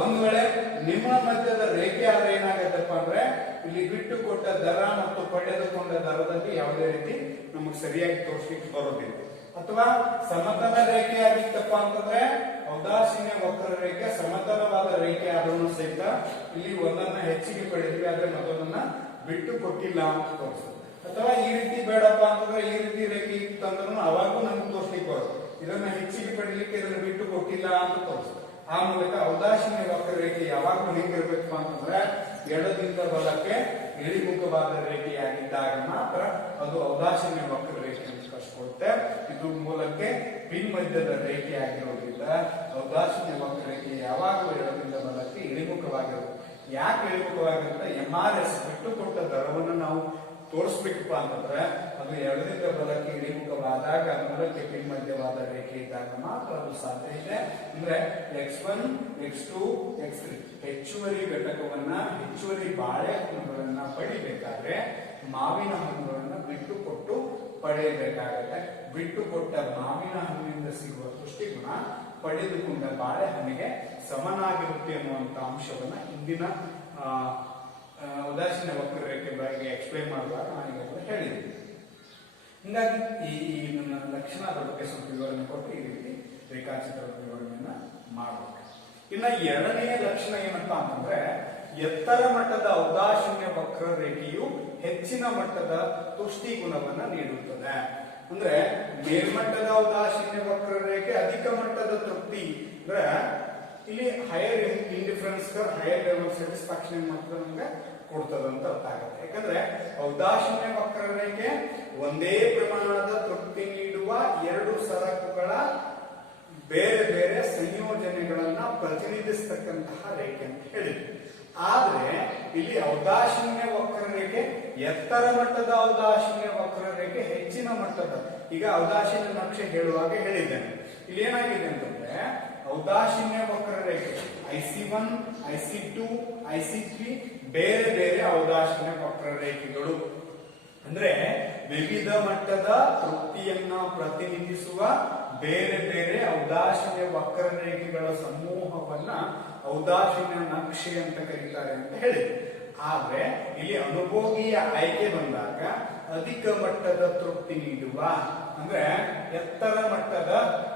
ಒಂದ್ ವೇಳೆ ನಿಮ್ಮ ಮಧ್ಯದ ರೇಖೆ ಆದ್ರೆ ಏನಾಗತ್ತಪ್ಪ ಅಂದ್ರೆ ಇಲ್ಲಿ ಬಿಟ್ಟುಕೊಟ್ಟ ದರ ಮತ್ತು ಪಡೆದುಕೊಂಡ ದರದಲ್ಲಿ ಯಾವುದೇ ರೀತಿ ನಮಗೆ ಸರಿಯಾಗಿ ತೋರಿಸ್ಲಿಕ್ಕೆ ಬರೋದಿಲ್ಲ. ಅಥವಾ ಸಮತಲ ರೇಖೆ ಆಗಿತ್ತಪ್ಪ ಅಂತಂದ್ರೆ ಔದಾಸೀನ್ಯ ವಕ್ರರೇಖೆ ಸಮತಲವಾದ ರೇಖೆ ಆದ್ರೂ ಸಹಿತ ಇಲ್ಲಿ ಒಂದನ್ನ ಹೆಚ್ಚಿಗೆ ಪಡೆದ್ವಿ ಆದ್ರೆ ಮತ್ತೊಂದನ್ನ ಬಿಟ್ಟು ಕೊಟ್ಟಿಲ್ಲ ಅಂತ ತೋರಿಸ್ತದೆ. ಅಥವಾ ಈ ರೀತಿ ಬೇಡಪ್ಪ ಅಂತಂದ್ರೆ ಈ ರೀತಿ ರೇಖೆ ಇತ್ತಂದ್ರೂ ಅವಾಗೂ ನಮ್ಗೆ ತೋರಿಸ್ಲಿಕ್ಕೆ ಬರುತ್ತೆ. ಇದನ್ನ ಹೆಚ್ಚಿಗೆ ಪಡೀಲಿಕ್ಕೆ ಇದನ್ನ ಬಿಟ್ಟು ಕೊಟ್ಟಿಲ್ಲ ಅಂತ ತೋರಿಸ್ತದೆ. ಆ ಮೂಲಕ ಔದಾಸೀನ್ಯ ವಕ್ರರೇಖೆ ಯಾವಾಗಲೂ ಹೇಗಿರ್ಬೇಕು ಅಂತಂದ್ರೆ ಎಡದಿಂದ ಬಲಕ್ಕೆ ಇಳಿಮುಖವಾದ ರೇಖೆಯಾಗಿದ್ದಾಗ ಮಾತ್ರ ಅದು ಔದಾಸೀನ್ಯ ವಕ್ರರೇಖೆ ಅಂತ ಕರ್ಸ್ಕೊಳುತ್ತೆ. ಇದು ಮೂಲಕ್ಕೆ ಪಿನ್ಮಧ್ಯದ ರೇಖೆ ಆಗಿರೋದ್ರಿಂದ ಔದಾಸೀನ್ಯ ವಕ್ರರೇಖೆ ಯಾವಾಗಲೂ ಎಡದಿಂದ ಬಲಕ್ಕೆ ಇಳಿಮುಖವಾಗಿರುತ್ತೆ. ಯಾಕೆ ಇಳಿಮುಖವಾಗಿರುತ್ತೆ? MRS ಬಿಟ್ಟುಕೊಟ್ಟ ದರವನ್ನು ನಾವು ತೋರಿಸ್ಬೇಕಪ್ಪ ಅಂತಂದ್ರೆ ಅದು ಎಡದಿಂದ ಬಲಕ್ಕೆ ಇಳಿಮುಖವಾದಾಗ ಮೂಲಕ್ಕೆ ಪಿನ್ಮಧ್ಯವಾದ ರೇಖೆ ಇದ್ದಾಗ ಮಾತ್ರ ಅದು ಸಾಧ್ಯ ಇದೆ. ಅಂದ್ರೆ X1, X2, X3 ಹೆಚ್ಚುವರಿ ಘಟಕವನ್ನ, ಹೆಚ್ಚುವರಿ ಬಾಳೆಹಣ್ಣುಗಳನ್ನ ಪಡಿಬೇಕಾದ್ರೆ ಮಾವಿನ ಹಣ್ಣುಗಳನ್ನ ಬಿಟ್ಟುಕೊಟ್ಟು ಪಡೆಯಬೇಕಾಗತ್ತೆ. ಬಿಟ್ಟುಕೊಟ್ಟ ಮಾವಿನ ಹಣ್ಣಿನಿಂದ ಸಿಗುವ ಪುಷ್ಟಿಗುಣ ಪಡೆದುಕೊಂಡ ಬಾಳೆಹಣ್ಣಿಗೆ ಸಮನಾಗಿರುತ್ತೆ ಅನ್ನುವಂತ ಅಂಶವನ್ನ ಇಂದಿನ ಔದಾಸೀನ್ಯ ವಕ್ರರೇಖೆ ಬಗ್ಗೆ ಎಕ್ಸ್ಪ್ಲೈನ್ ಮಾಡುವಾಗ ನಾನು ಹೇಳಿದ್ದೀನಿ. ಹಿಂಗಾಗಿ ಈ ಲಕ್ಷಣದ ಬಗ್ಗೆ ಸ್ವಲ್ಪ ವಿವರಣೆ ಕೊಟ್ಟು ಈ ರೀತಿ ರೇಖಾಚಿತ್ರದ ವಿವರಣೆಯನ್ನ ಮಾಡಬೇಕು. ಇನ್ನ ಎರಡನೆಯ ಲಕ್ಷಣ ಏನಪ್ಪಾ ಅಂತಂದ್ರೆ ಎತ್ತರ ಮಟ್ಟದ ಔದಾಸೀನ್ಯ ವಕ್ರರೇಖೆಯು ಹೆಚ್ಚಿನ ಮಟ್ಟದ ತುಷ್ಟಿ ಗುಣವನ್ನ ನೀಡುತ್ತದೆ. ಅಂದ್ರೆ ಮೇಲ್ಮಟ್ಟದ ಔದಾಸೀನ್ಯ ವಕ್ರರೇಖೆ ಅಧಿಕ ಮಟ್ಟದ ತೃಪ್ತಿ ಅಂದ್ರೆ ಇಲ್ಲಿ ಹೈಯರ್ ಇಂಡಿಫರೆನ್ಸ್ ಕರ್ ಹೈಯರ್ ಲೆವೆಲ್ ಸ್ಯಾಟಿಸ್ಫ್ಯಾಕ್ಷನ್ ಮಾತ್ರ ನಮ್ಗೆ ಕೊಡ್ತದಂತ ಅರ್ಥ ಆಗುತ್ತೆ. ಯಾಕಂದ್ರೆ ಔದಾಸೀನ್ಯ ವಕ್ರರೇಖೆ ಒಂದೇ ಪ್ರಮಾಣದ ತೃಪ್ತಿ ನೀಡುವ 2 ಸರಕುಗಳ ಬೇರೆ ಬೇರೆ ಸಂಯೋಜನೆಗಳನ್ನ ಪ್ರತಿನಿಧಿಸತಕ್ಕಂತಹ ರೇಖೆ ಅಂತ ಹೇಳಿದ್ವಿ. ಆದ್ರೆ ಇಲ್ಲಿ ಔದಾಸೀನ್ಯ ವಕ್ರರೇಖೆ ಎತ್ತರ ಮಟ್ಟದ ಔದಾಸೀನ್ಯ ವಕ್ರರೇಖೆ ಹೆಚ್ಚಿನ ಮಟ್ಟದ, ಈಗ ಔದಾಸೀನ್ಯ ನಕ್ಷೆ ಹೇಳುವಾಗ ಹೇಳಿದ್ದೇನೆ. ಇಲ್ಲಿ ಏನಾಗಿದೆ ಅಂತಂದ್ರೆ ಔದಾಸೀನ್ಯ ವಕ್ರರೇಖೆ IC1, IC2, IC3 ಬೇರೆ ಬೇರೆ ಔದಾಸೀನ್ಯ ವಕ್ರರೇಖೆಗಳು. ಅಂದ್ರೆ ವಿವಿಧ ಮಟ್ಟದ ತೃಪ್ತಿಯನ್ನ ಪ್ರತಿನಿಧಿಸುವ ಬೇರೆ ಬೇರೆ ಔದಾಸೀನ್ಯ ವಕ್ರರೇಖೆಗಳ ಸಮೂಹವನ್ನ ಔದಾಸೀನ್ಯ ನಕ್ಷೆ ಅಂತ ಕರೀತಾರೆ ಅಂತ ಹೇಳಿದ್ರು. ಆದ್ರೆ ಇಲ್ಲಿ ಅನುಭೋಗಿಯ ಆಯ್ಕೆ ಬಂದಾಗ ಅಧಿಕ ಮಟ್ಟದ ತೃಪ್ತಿ ನೀಡುವ ಅಂದ್ರೆ ಎತ್ತರ ಮಟ್ಟದ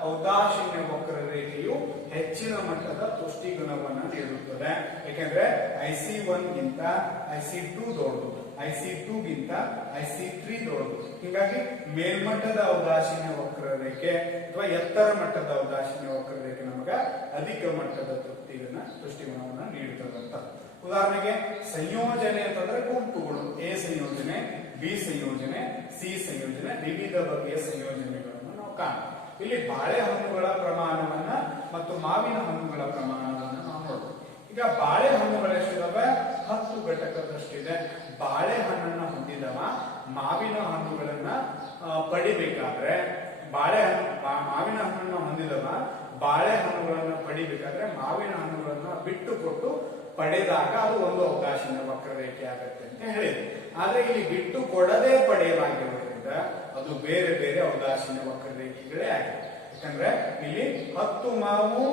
ಔದಾಸೀನ್ಯ ವಕ್ರರೇಖೆಯು ಹೆಚ್ಚಿನ ಮಟ್ಟದ ತುಷ್ಟಿಗುಣವನ್ನು ನೀಡುತ್ತದೆ. ಯಾಕೆಂದ್ರೆ IC1 ಗಿಂತ IC2 ದೊಡ್ಡದು, IC2 ಗಿಂತ IC3 ದೊಡ್ಡದು. ಹೀಗಾಗಿ ಮೇಲ್ಮಟ್ಟದ ಔದಾಸೀನ್ಯ ವಕ್ರರೇಖೆ ಅಥವಾ ಎತ್ತರ ಮಟ್ಟದ ಔದಾಸೀನ್ಯ ವಕ್ರರೇಖೆ ನಮಗ ಅಧಿಕ ಮಟ್ಟದ ತುಷ್ಟಿಗುಣವನ್ನು ನೀಡುತ್ತದೆ ಅಂತ. ಉದಾಹರಣೆಗೆ ಸಂಯೋಜನೆ ಅಂತಂದ್ರೆ ಗುಂಪುಗಳು, ಎ ಸಂಯೋಜನೆ, ಬಿ ಸಂಯೋಜನೆ, ಸಿ ಸಂಯೋಜನೆ, ವಿವಿಧ ಬಗೆಯ ಸಂಯೋಜನೆಗಳನ್ನು ನಾವು ಕಾಣ್ತೀವಿ. ಇಲ್ಲಿ ಬಾಳೆಹಣ್ಣುಗಳ ಪ್ರಮಾಣವನ್ನ ಮತ್ತು ಮಾವಿನ ಹಣ್ಣುಗಳ ಪ್ರಮಾಣವನ್ನ ನಾವು ನೋಡ್ತೀವಿ. ಈಗ ಬಾಳೆಹಣ್ಣುಗಳು ಎಷ್ಟಿದಾವೆ? 10 ಘಟಕದಷ್ಟಿದೆ. ಬಾಳೆಹಣ್ಣನ್ನ ಹೊಂದಿದವ ಮಾವಿನ ಹಣ್ಣುಗಳನ್ನ ಪಡಿಬೇಕಾದ್ರೆ ಮಾವಿನ ಹಣ್ಣನ್ನ ಹೊಂದಿದವ ಬಾಳೆಹಣ್ಣುಗಳನ್ನ ಪಡಿಬೇಕಾದ್ರೆ ಮಾವಿನ ಹಣ್ಣುಗಳನ್ನ ಬಿಟ್ಟು ಕೊಟ್ಟು ಪಡೆದಾಗ ಅದು ಒಂದು ಔದಾಸೀನ್ಯ ವಕ್ರರೇಖೆ ಆಗುತ್ತೆ ಅಂತ ಹೇಳಿದೆ. ಆದ್ರೆ ಇಲ್ಲಿ ಬಿಟ್ಟು ಕೊಡದೆ ಪಡೆಯಲಾಗಿರೋದ್ರಿಂದ ಅದು ಬೇರೆ ಬೇರೆ ಔದಾಸೀನ್ಯ ವಕ್ರರೇಖೆಗಳೇ ಆಗಿದೆ. ಯಾಕಂದ್ರೆ ಇಲ್ಲಿ 10 ಮಾವು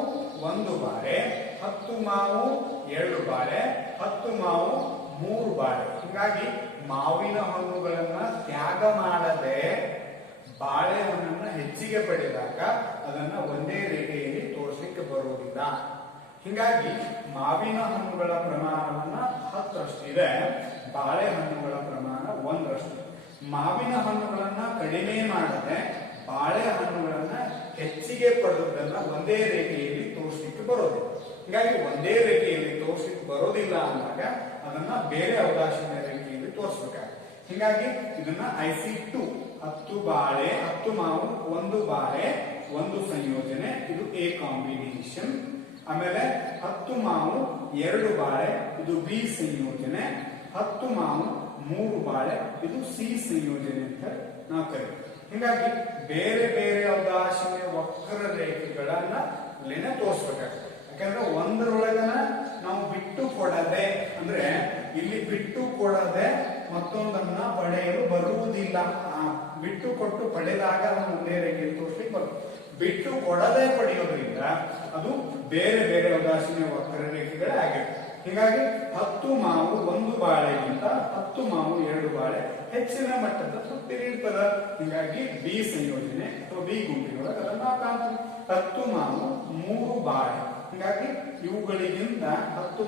1 ಬಾಳೆ, 10 ಮಾವು 2 ಬಾಳೆ, 10 ಮಾವು 3 ಬಾಳೆ. ಹೀಗಾಗಿ ಮಾವಿನ ಹಣ್ಣುಗಳನ್ನ ತ್ಯಾಗ ಮಾಡದೆ ಬಾಳೆಹಣ್ಣನ್ನ ಹೆಚ್ಚಿಗೆ ಪಡೆದಾಗ ಅದನ್ನ ಒಂದೇ ರೇಖೆಯಲ್ಲಿ ತೋರಿಸಲಿಕ್ಕೆ ಬರುವುದಿಲ್ಲ. ಹೀಗಾಗಿ ಮಾವಿನ ಹಣ್ಣುಗಳ ಪ್ರಮಾಣವನ್ನ 10ರಷ್ಟಿದೆ, ಬಾಳೆಹಣ್ಣುಗಳ ಪ್ರಮಾಣ 1ರಷ್ಟಿದೆ. ಮಾವಿನ ಹಣ್ಣುಗಳನ್ನ ಕಡಿಮೆ ಮಾಡದೆ ಬಾಳೆಹಣ್ಣುಗಳನ್ನ ಹೆಚ್ಚಿಗೆ ಪಡೆದುದನ್ನ ಒಂದೇ ರೇಖೆಯಲ್ಲಿ ತೋರಿಸಲಿಕ್ಕೆ ಬರೋದಿಲ್ಲ. ಹೀಗಾಗಿ ಒಂದೇ ರೇಖೆಯಲ್ಲಿ ತೋರಿಸಲಿಕ್ಕೆ ಬರೋದಿಲ್ಲ ಅಂದಾಗ ಅದನ್ನ ಬೇರೆ ಔದಾಸೀನ್ಯ ರೇಖೆಯಲ್ಲಿ ತೋರಿಸಬೇಕಾಗುತ್ತೆ. ಹೀಗಾಗಿ ಇದನ್ನ IC2 10 ಬಾಳೆ, 10 ಮಾವು 1 ಬಾಳೆ 1 ಸಂಯೋಜನೆ, ಇದು ಎ ಕಾಂಬಿನೇಷನ್. ಆಮೇಲೆ 10 ಮಾವು 2 ಬಾಳೆ, ಇದು ಬಿ ಸಂಯೋಜನೆ. 10 ಮಾವು 3 ಬಾಳೆ, ಇದು ಸಿ ಸಂಯೋಜನೆ ಅಂತ ನಾವು ಕರೀತೀವಿ. ಹೀಗಾಗಿ ಬೇರೆ ಬೇರೆ ಔದಾಸೀನ್ಯ ವಕ್ರರೇಖೆಗಳನ್ನ ಇಲ್ಲೇನೆ ತೋರಿಸ್ಬೇಕಾಗ್ತದೆ. ಯಾಕಂದ್ರೆ ಒಂದರೊಳಗನ ನಾವು ಬಿಟ್ಟು ಕೊಡದೆ, ಅಂದ್ರೆ ಇಲ್ಲಿ ಬಿಟ್ಟು ಕೊಡದೆ ಮತ್ತೊಂದನ್ನ ಪಡೆಯಲು ಬರುವುದಿಲ್ಲ. ಬಿಟ್ಟು ಕೊಟ್ಟು ಪಡೆದಾಗ ಅದನ್ನು ಒಂದೇ ರೇಖೆಯಲ್ಲಿ ತೋರಿಸ್ಲಿಕ್ಕೆ ಬರುತ್ತೆ. ಬಿಟ್ಟು ಕೊಡದೆ ಪಡೆಯೋದ್ರಿಂದ ಅದು ಬೇರೆ ಬೇರೆ ಔದಾಸೀನ್ಯ ವಕ್ರರೇಖೆಗಳೇ ಆಗಿರುತ್ತೆ. ಹೀಗಾಗಿ 10 ಮಾವು 1 ಬಾಳೆಗಿಂತ 10 ಮಾವು 2 ಬಾಳೆ ಹೆಚ್ಚಿನ ಮಟ್ಟದ ತೃಪ್ತಿ ನೀಡ್ತದ. ಹೀಗಾಗಿ ಬಿ ಸಂಯೋಜನೆ ಅಥವಾ ಬಿ ಗುಂಪಿನೊಳಗೆ ಅದನ್ನ ನಾವು ಕಾಣ್ತೀವಿ. 10 ಮಾವು 3 ಬಾಳೆ, ಹೀಗಾಗಿ ಇವುಗಳಿಗಿಂತ 10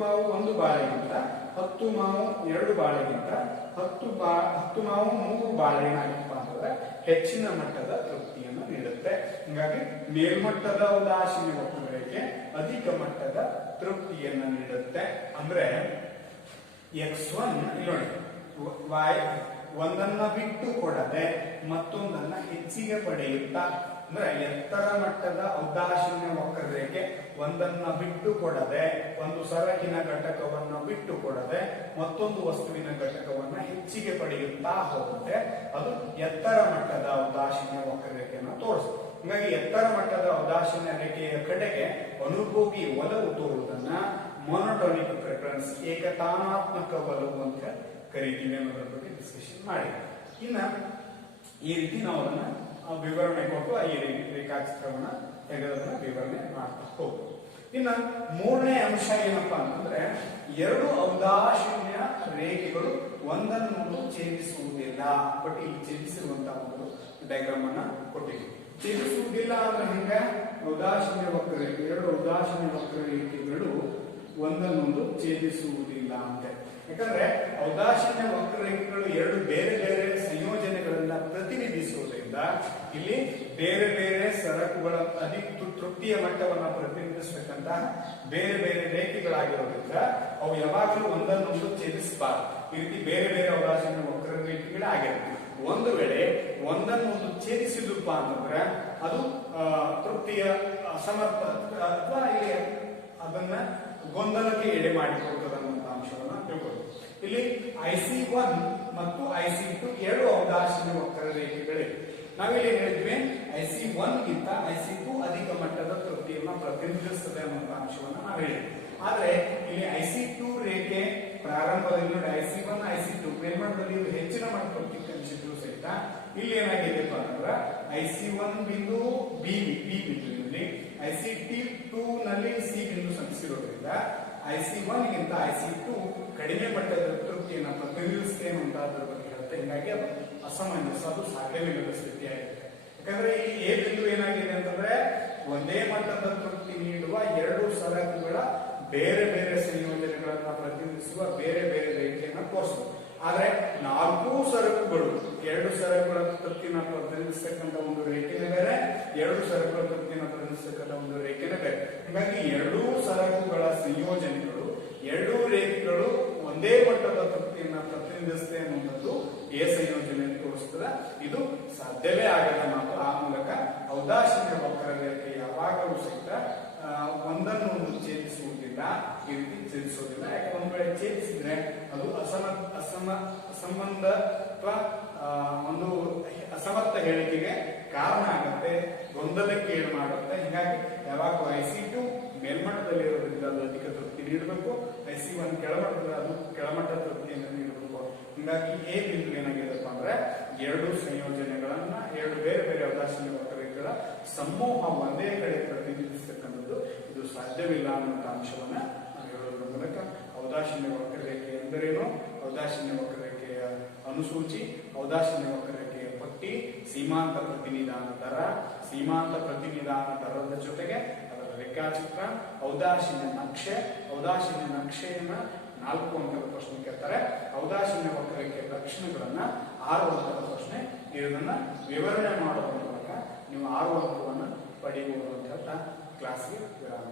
ಮಾವು 1 ಬಾಳೆಗಿಂತ 10 ಮಾವು 2 ಬಾಳೆಗಿಂತ 10 ಮಾವು 3 ಬಾಳೆ ಏನಾಗಿತ್ತಪ್ಪ ಅಂತಂದ್ರೆ ಹೆಚ್ಚಿನ ಮಟ್ಟದ ತೃಪ್ತಿಯನ್ನು ನೀಡುತ್ತೆ. ಹೀಗಾಗಿ ಮೇಲ್ಮಟ್ಟದ ಔದಾಸೀನ್ಯ ವಕ್ರರೇಖೆ ಅಧಿಕ ಮಟ್ಟದ ತೃಪ್ತಿಯನ್ನು ನೀಡುತ್ತೆ. ಅಂದ್ರೆ X1 ಇಲ್ಲಿ ನೋಡಿ, ಒಂದನ್ನ ಬಿಟ್ಟು ಕೊಡದೆ ಮತ್ತೊಂದನ್ನ ಹೆಚ್ಚಿಗೆ ಪಡೆಯುತ್ತಾ, ಅಂದ್ರೆ ಎತ್ತರ ಮಟ್ಟದ ಔದಾಸೀನ್ಯ ವಕ್ರರೇಖೆ ಒಂದನ್ನ ಬಿಟ್ಟು ಕೊಡದೆ, ಒಂದು ಸರಕಿನ ಘಟಕವನ್ನು ಬಿಟ್ಟು ಕೊಡದೆ ಮತ್ತೊಂದು ವಸ್ತುವಿನ ಘಟಕವನ್ನ ಹೆಚ್ಚಿಗೆ ಪಡೆಯುತ್ತಾ ಹೋಗುತ್ತೆ, ಅದು ಎತ್ತರ ಮಟ್ಟದ ಔದಾಸೀನ್ಯ ವಕ್ರರೇಖೆಯನ್ನು ತೋರಿಸುತ್ತೆ. ಹೀಗಾಗಿ ಎತ್ತರ ಮಟ್ಟದ ಔದಾಸೀನ್ಯ ರೇಖೆಯ ಕಡೆಗೆ ಅನುಭೋಗಿ ಒಲವು ತೋರುವುದನ್ನ ಮೊನೊಟೋನಿಕ್ ಪ್ರಿಫರೆನ್ಸ್, ಏಕತಾನಾತ್ಮಕ ಒಲವು ಅಂತ ಕರಿತೀವಿ ಅನ್ನೋದ್ರ ಬಗ್ಗೆ ಡಿಸ್ಕಷನ್ ಮಾಡಿ. ಇನ್ನ ಈ ರೀತಿ ನಾವು ಅದನ್ನ ವಿವರಣೆ ಕೊಟ್ಟು ಈ ರೇಖಾಚಿತ್ರವನ್ನ ತೆಗೆದನ್ನ ವಿವರಣೆ ಮಾಡ್ತಾ ಹೋಗ್ಬೋದು. ಇನ್ನ ಮೂರನೇ ಅಂಶ ಏನಪ್ಪಾ ಅಂತಂದ್ರೆ, 2 ಔದಾಸೀನ್ಯ ರೇಖೆಗಳು ಒಂದನ್ನೊಂದು ಛೇದಿಸುವುದಿಲ್ಲ. ಬಟ್ ಇಲ್ಲಿ ಛೇದಿಸಿರುವಂತಹ ಒಂದು ಡಯಾಗ್ರಾಮ್ ಅನ್ನ ಕೊಟ್ಟಿದ್ದೀವಿ. ಛೇದಿಸುವುದಿಲ್ಲ ಅಂದ್ರೆ ಹಿಂಗ ಔದಾಸೀನ್ಯ ವಕ್ರರೇಖೆ, 2 ಔದಾಸೀನ್ಯ ವಕ್ರರೇಖೆಗಳು ಒಂದನ್ನೊಂದು ಛೇದಿಸುವುದಿಲ್ಲ ಅಂತ. ಯಾಕಂದ್ರೆ ಔದಾಸೀನ್ಯ ವಕ್ರರೇಖೆಗಳು 2 ಬೇರೆ ಬೇರೆ ಸಂಯೋಜನೆಗಳನ್ನ ಪ್ರತಿನಿಧಿಸುವುದರಿಂದ ಇಲ್ಲಿ ಬೇರೆ ಬೇರೆ ಸರಕುಗಳ ತೃಪ್ತಿಯ ಮಟ್ಟವನ್ನ ಪ್ರತಿನಿಧಿಸತಕ್ಕಂತಹ ಬೇರೆ ಬೇರೆ ರೇಖೆಗಳಾಗಿರೋದ್ರಿಂದ ಅವು ಯಾವಾಗಲೂ ಒಂದನ್ನೊಂದು ಛೇದಿಸಬಾರದು. ಈ ರೀತಿ ಬೇರೆ ಬೇರೆ ಔದಾಸೀನ್ಯ ವಕ್ರರೇಖೆಗಳಾಗಿರುತ್ತೆ. ಒಂದು ವೇಳೆ ಒಂದನ್ನೊಂದು ಛೇದಿಸಿದಪ್ಪ ಅಂತಂದ್ರೆ ಅದು ತೃಪ್ತಿಯ ಅಸಮರ್ಥ ಅಥವಾ ಇಲ್ಲಿ ಅದನ್ನ ಗೊಂದಲಕ್ಕೆ ಎಡೆ ಮಾಡಿಕೊಡ್ತದೆ ಅನ್ನುವಂಥ ಅಂಶವನ್ನ ತಿಳ್ಕೊಳ್ಳಿ. ಇಲ್ಲಿ IC1 ಮತ್ತು IC2 2 ಔದಾಸೀನ್ಯ ವಕ್ರರೇಖೆಗಳಿವೆ. ನಾವಿಲ್ಲಿ ಹೇಳಿದ್ವಿ IC1 ಗಿಂತ IC2 ಅಧಿಕ ಮಟ್ಟದ ತೃಪ್ತಿ ತೃಪ್ತಿಯನ್ನು ಪ್ರತಿನಿಧಿಸುತ್ತದೆ ಅನ್ನುವಂಥ ಅಂಶವನ್ನ ನಾವು ಹೇಳಿದ್ವಿ. ಆದ್ರೆ ಇಲ್ಲಿ IC2 ರೇಖೆ ಪ್ರಾರಂಭದಲ್ಲಿ ನೋಡಿ IC1 IC2 ಮೇಲ್ಮಟ್ಟದಲ್ಲಿ ಇದು ಹೆಚ್ಚಿನ ಮಟ್ಟ ತೃಪ್ತಿ ಕನಿಸಿದ್ರು ಸಹಿತ ಇಲ್ಲಿ ಏನಾಗಿದೆ ಅಂದ್ರೆ IC1 ಬಿಂದು ಬಿ ಬಿಂದುವಿನಲ್ಲಿ IC2 ನಲ್ಲಿ ಸಿ ಬಿಂದು ಸಂಧಿಸಿರೋದ್ರಿಂದ IC1 ಗಿಂತ IC2 ಕಡಿಮೆ ಮಟ್ಟದ ತೃಪ್ತಿಯನ್ನು ಪ್ರತಿನಿಧಿಸುತ್ತೆ ಅನ್ನುವಂತಹದ್ರ ಬಗ್ಗೆ ಹೇಳುತ್ತೆ. ಹೀಗಾಗಿ ಅದು ಅಸಮಂಜಸ, ಅದು ಸಾಧ್ಯವಿಲ್ಲದ ಸ್ಥಿತಿಯಾಗಿದೆ. ಯಾಕಂದ್ರೆ ಈ ಎ ಬಿಂದು ಏನಾಗಿದೆ ಅಂತಂದ್ರೆ ಒಂದೇ ಮಟ್ಟದ ತೃಪ್ತಿ ನೀಡುವ ಎರಡು ಸರಕುಗಳ ಬೇರೆ ಬೇರೆ ಸಂಯೋಜನೆಗಳನ್ನ ಪ್ರತಿನಿಧಿಸುವ ಬೇರೆ ಬೇರೆ ರೇಖೆಯನ್ನ ತೋರಿಸುತ್ತೆ. ಆದ್ರೆ ನಾಲ್ಕು ಸರಕುಗಳು ಎರಡು ಸರಕುಗಳ ತೃಪ್ತಿನ ಪ್ರತಿನಿಧಿಸ್ತಕ್ಕಂಥ ಒಂದು ರೇಖೆನೇ ಬೇರೆ, ಎರಡು ಸರಕುಗಳ ತೃಪ್ತಿನ ಪ್ರತಿನಿಧಿಸ್ತಕ್ಕಂಥ ಒಂದು ರೇಖೆನೇ ಬೇರೆ. ಹೀಗಾಗಿ ಎರಡೂ ಸರಕುಗಳ ಸಂಯೋಜನೆಗಳು ಎರಡೂ ರೇಖೆಗಳು ಒಂದೇ ಮಟ್ಟದ ತೃಪ್ತಿಯನ್ನ ಪ್ರತಿನಿಧಿಸುತ್ತೆ ಅನ್ನುವಂಥದ್ದು ಎ ಸಂಯೋಜನೆಯನ್ನು ತೋರಿಸ್ತದೆ. ಇದು ಸಾಧ್ಯವೇ ಆಗದ ಮಾತು. ಆ ಮೂಲಕ ಔದಾಸೀನ್ಯ ವಕ್ರರೇಖೆ ಯಾವಾಗಲೂ ಸಹಿತ ಒಂದನ್ನು ಒಂದು ಛೇದಿಸುವುದಿಲ್ಲ, ಈ ರೀತಿ ಛೇದಿಸುವುದಿಲ್ಲ. ಯಾಕೆ ಒಂದ್ ವೇಳೆ ಛೇದಿಸಿದ್ರೆ ಅದು ಅಸಂಬಂಧ ಅಥವಾ ಒಂದು ಅಸಮರ್ಥ ಹೇಳಿಕೆಗೆ ಕಾರಣ ಆಗುತ್ತೆ, ಗೊಂದಲಕ್ಕೆ ಏಳು ಮಾಡುತ್ತೆ. ಹೀಗಾಗಿ ಯಾವಾಗ IC2 ಮೇಲ್ಮಟ್ಟದಲ್ಲಿ ಇರೋದ್ರಿಂದ ಅದು ಅಧಿಕ ತೃಪ್ತಿ ನೀಡಬೇಕು, IC1 ಕೆಳಮಟ್ಟದಲ್ಲಿ ಅದು ಕೆಳಮಟ್ಟದ ತೃಪ್ತಿಯನ್ನು ನೀಡಬೇಕು. ಹೀಗಾಗಿ ಎ ಬಿಂದು ಏನಾಗಿದೆಪ್ಪ ಅಂದ್ರೆ ಎರಡು ಸಂಯೋಜನೆಗಳನ್ನ ಎರಡು ಬೇರೆ ಬೇರೆ ಔದಾಸೀನ್ಯ ವಕ್ರರೇಖೆಗಳ ಸಮೂಹ ಒಂದೇ ಕಡೆ ಪ್ರತಿನಿಧಿಸತಕ್ಕಂಥದ್ದು ಇದು ಸಾಧ್ಯವಿಲ್ಲ ಅನ್ನುವಂಥ ಅಂಶವನ್ನ ನಾವು ಹೇಳೋದ್ರ ಮೂಲಕ ಔದಾಸೀನ್ಯ ವಕ್ರರೇಖೆ ಎಂದರೇನು, ಔದಾಸೀನ್ಯ ವಕ್ರರೇಖೆಯ ಅನುಸೂಚಿ, ಔದಾಸೀನ್ಯ ವಕ್ರರೇಖೆಯ ಪಟ್ಟಿ, ಸೀಮಾಂತ ಪ್ರತಿನಿಧಾನ ದರ, ಸೀಮಾಂತ ಪ್ರತಿನಿಧಾನ ದರದ ಜೊತೆಗೆ ಅದರ ರೇಖಾಚಿತ್ರ, ಔದಾಸೀನ್ಯ ನಕ್ಷೆ, ಔದಾಸೀನ್ಯ ನಕ್ಷೆಯನ್ನ 4 ಅಂಕದ ಪ್ರಶ್ನೆ ಕೇಳ್ತಾರೆ. ಔದಾಸೀನ್ಯ ವಕ್ರರೇಖೆಯ ಲಕ್ಷಣಗಳನ್ನ 6 ಅಂಕದ ಪ್ರಶ್ನೆ. ಇದನ್ನ ವಿವರಣೆ ಮಾಡೋದ್ರ ಮೂಲಕ ನೀವು 6 ಅಂಕವನ್ನು ಪಡೆಯಬಹುದು ಅಂತ ಹೇಳ್ತಾ ಕ್ಲಾಸ್ಗೆ ವಿರಾಮ.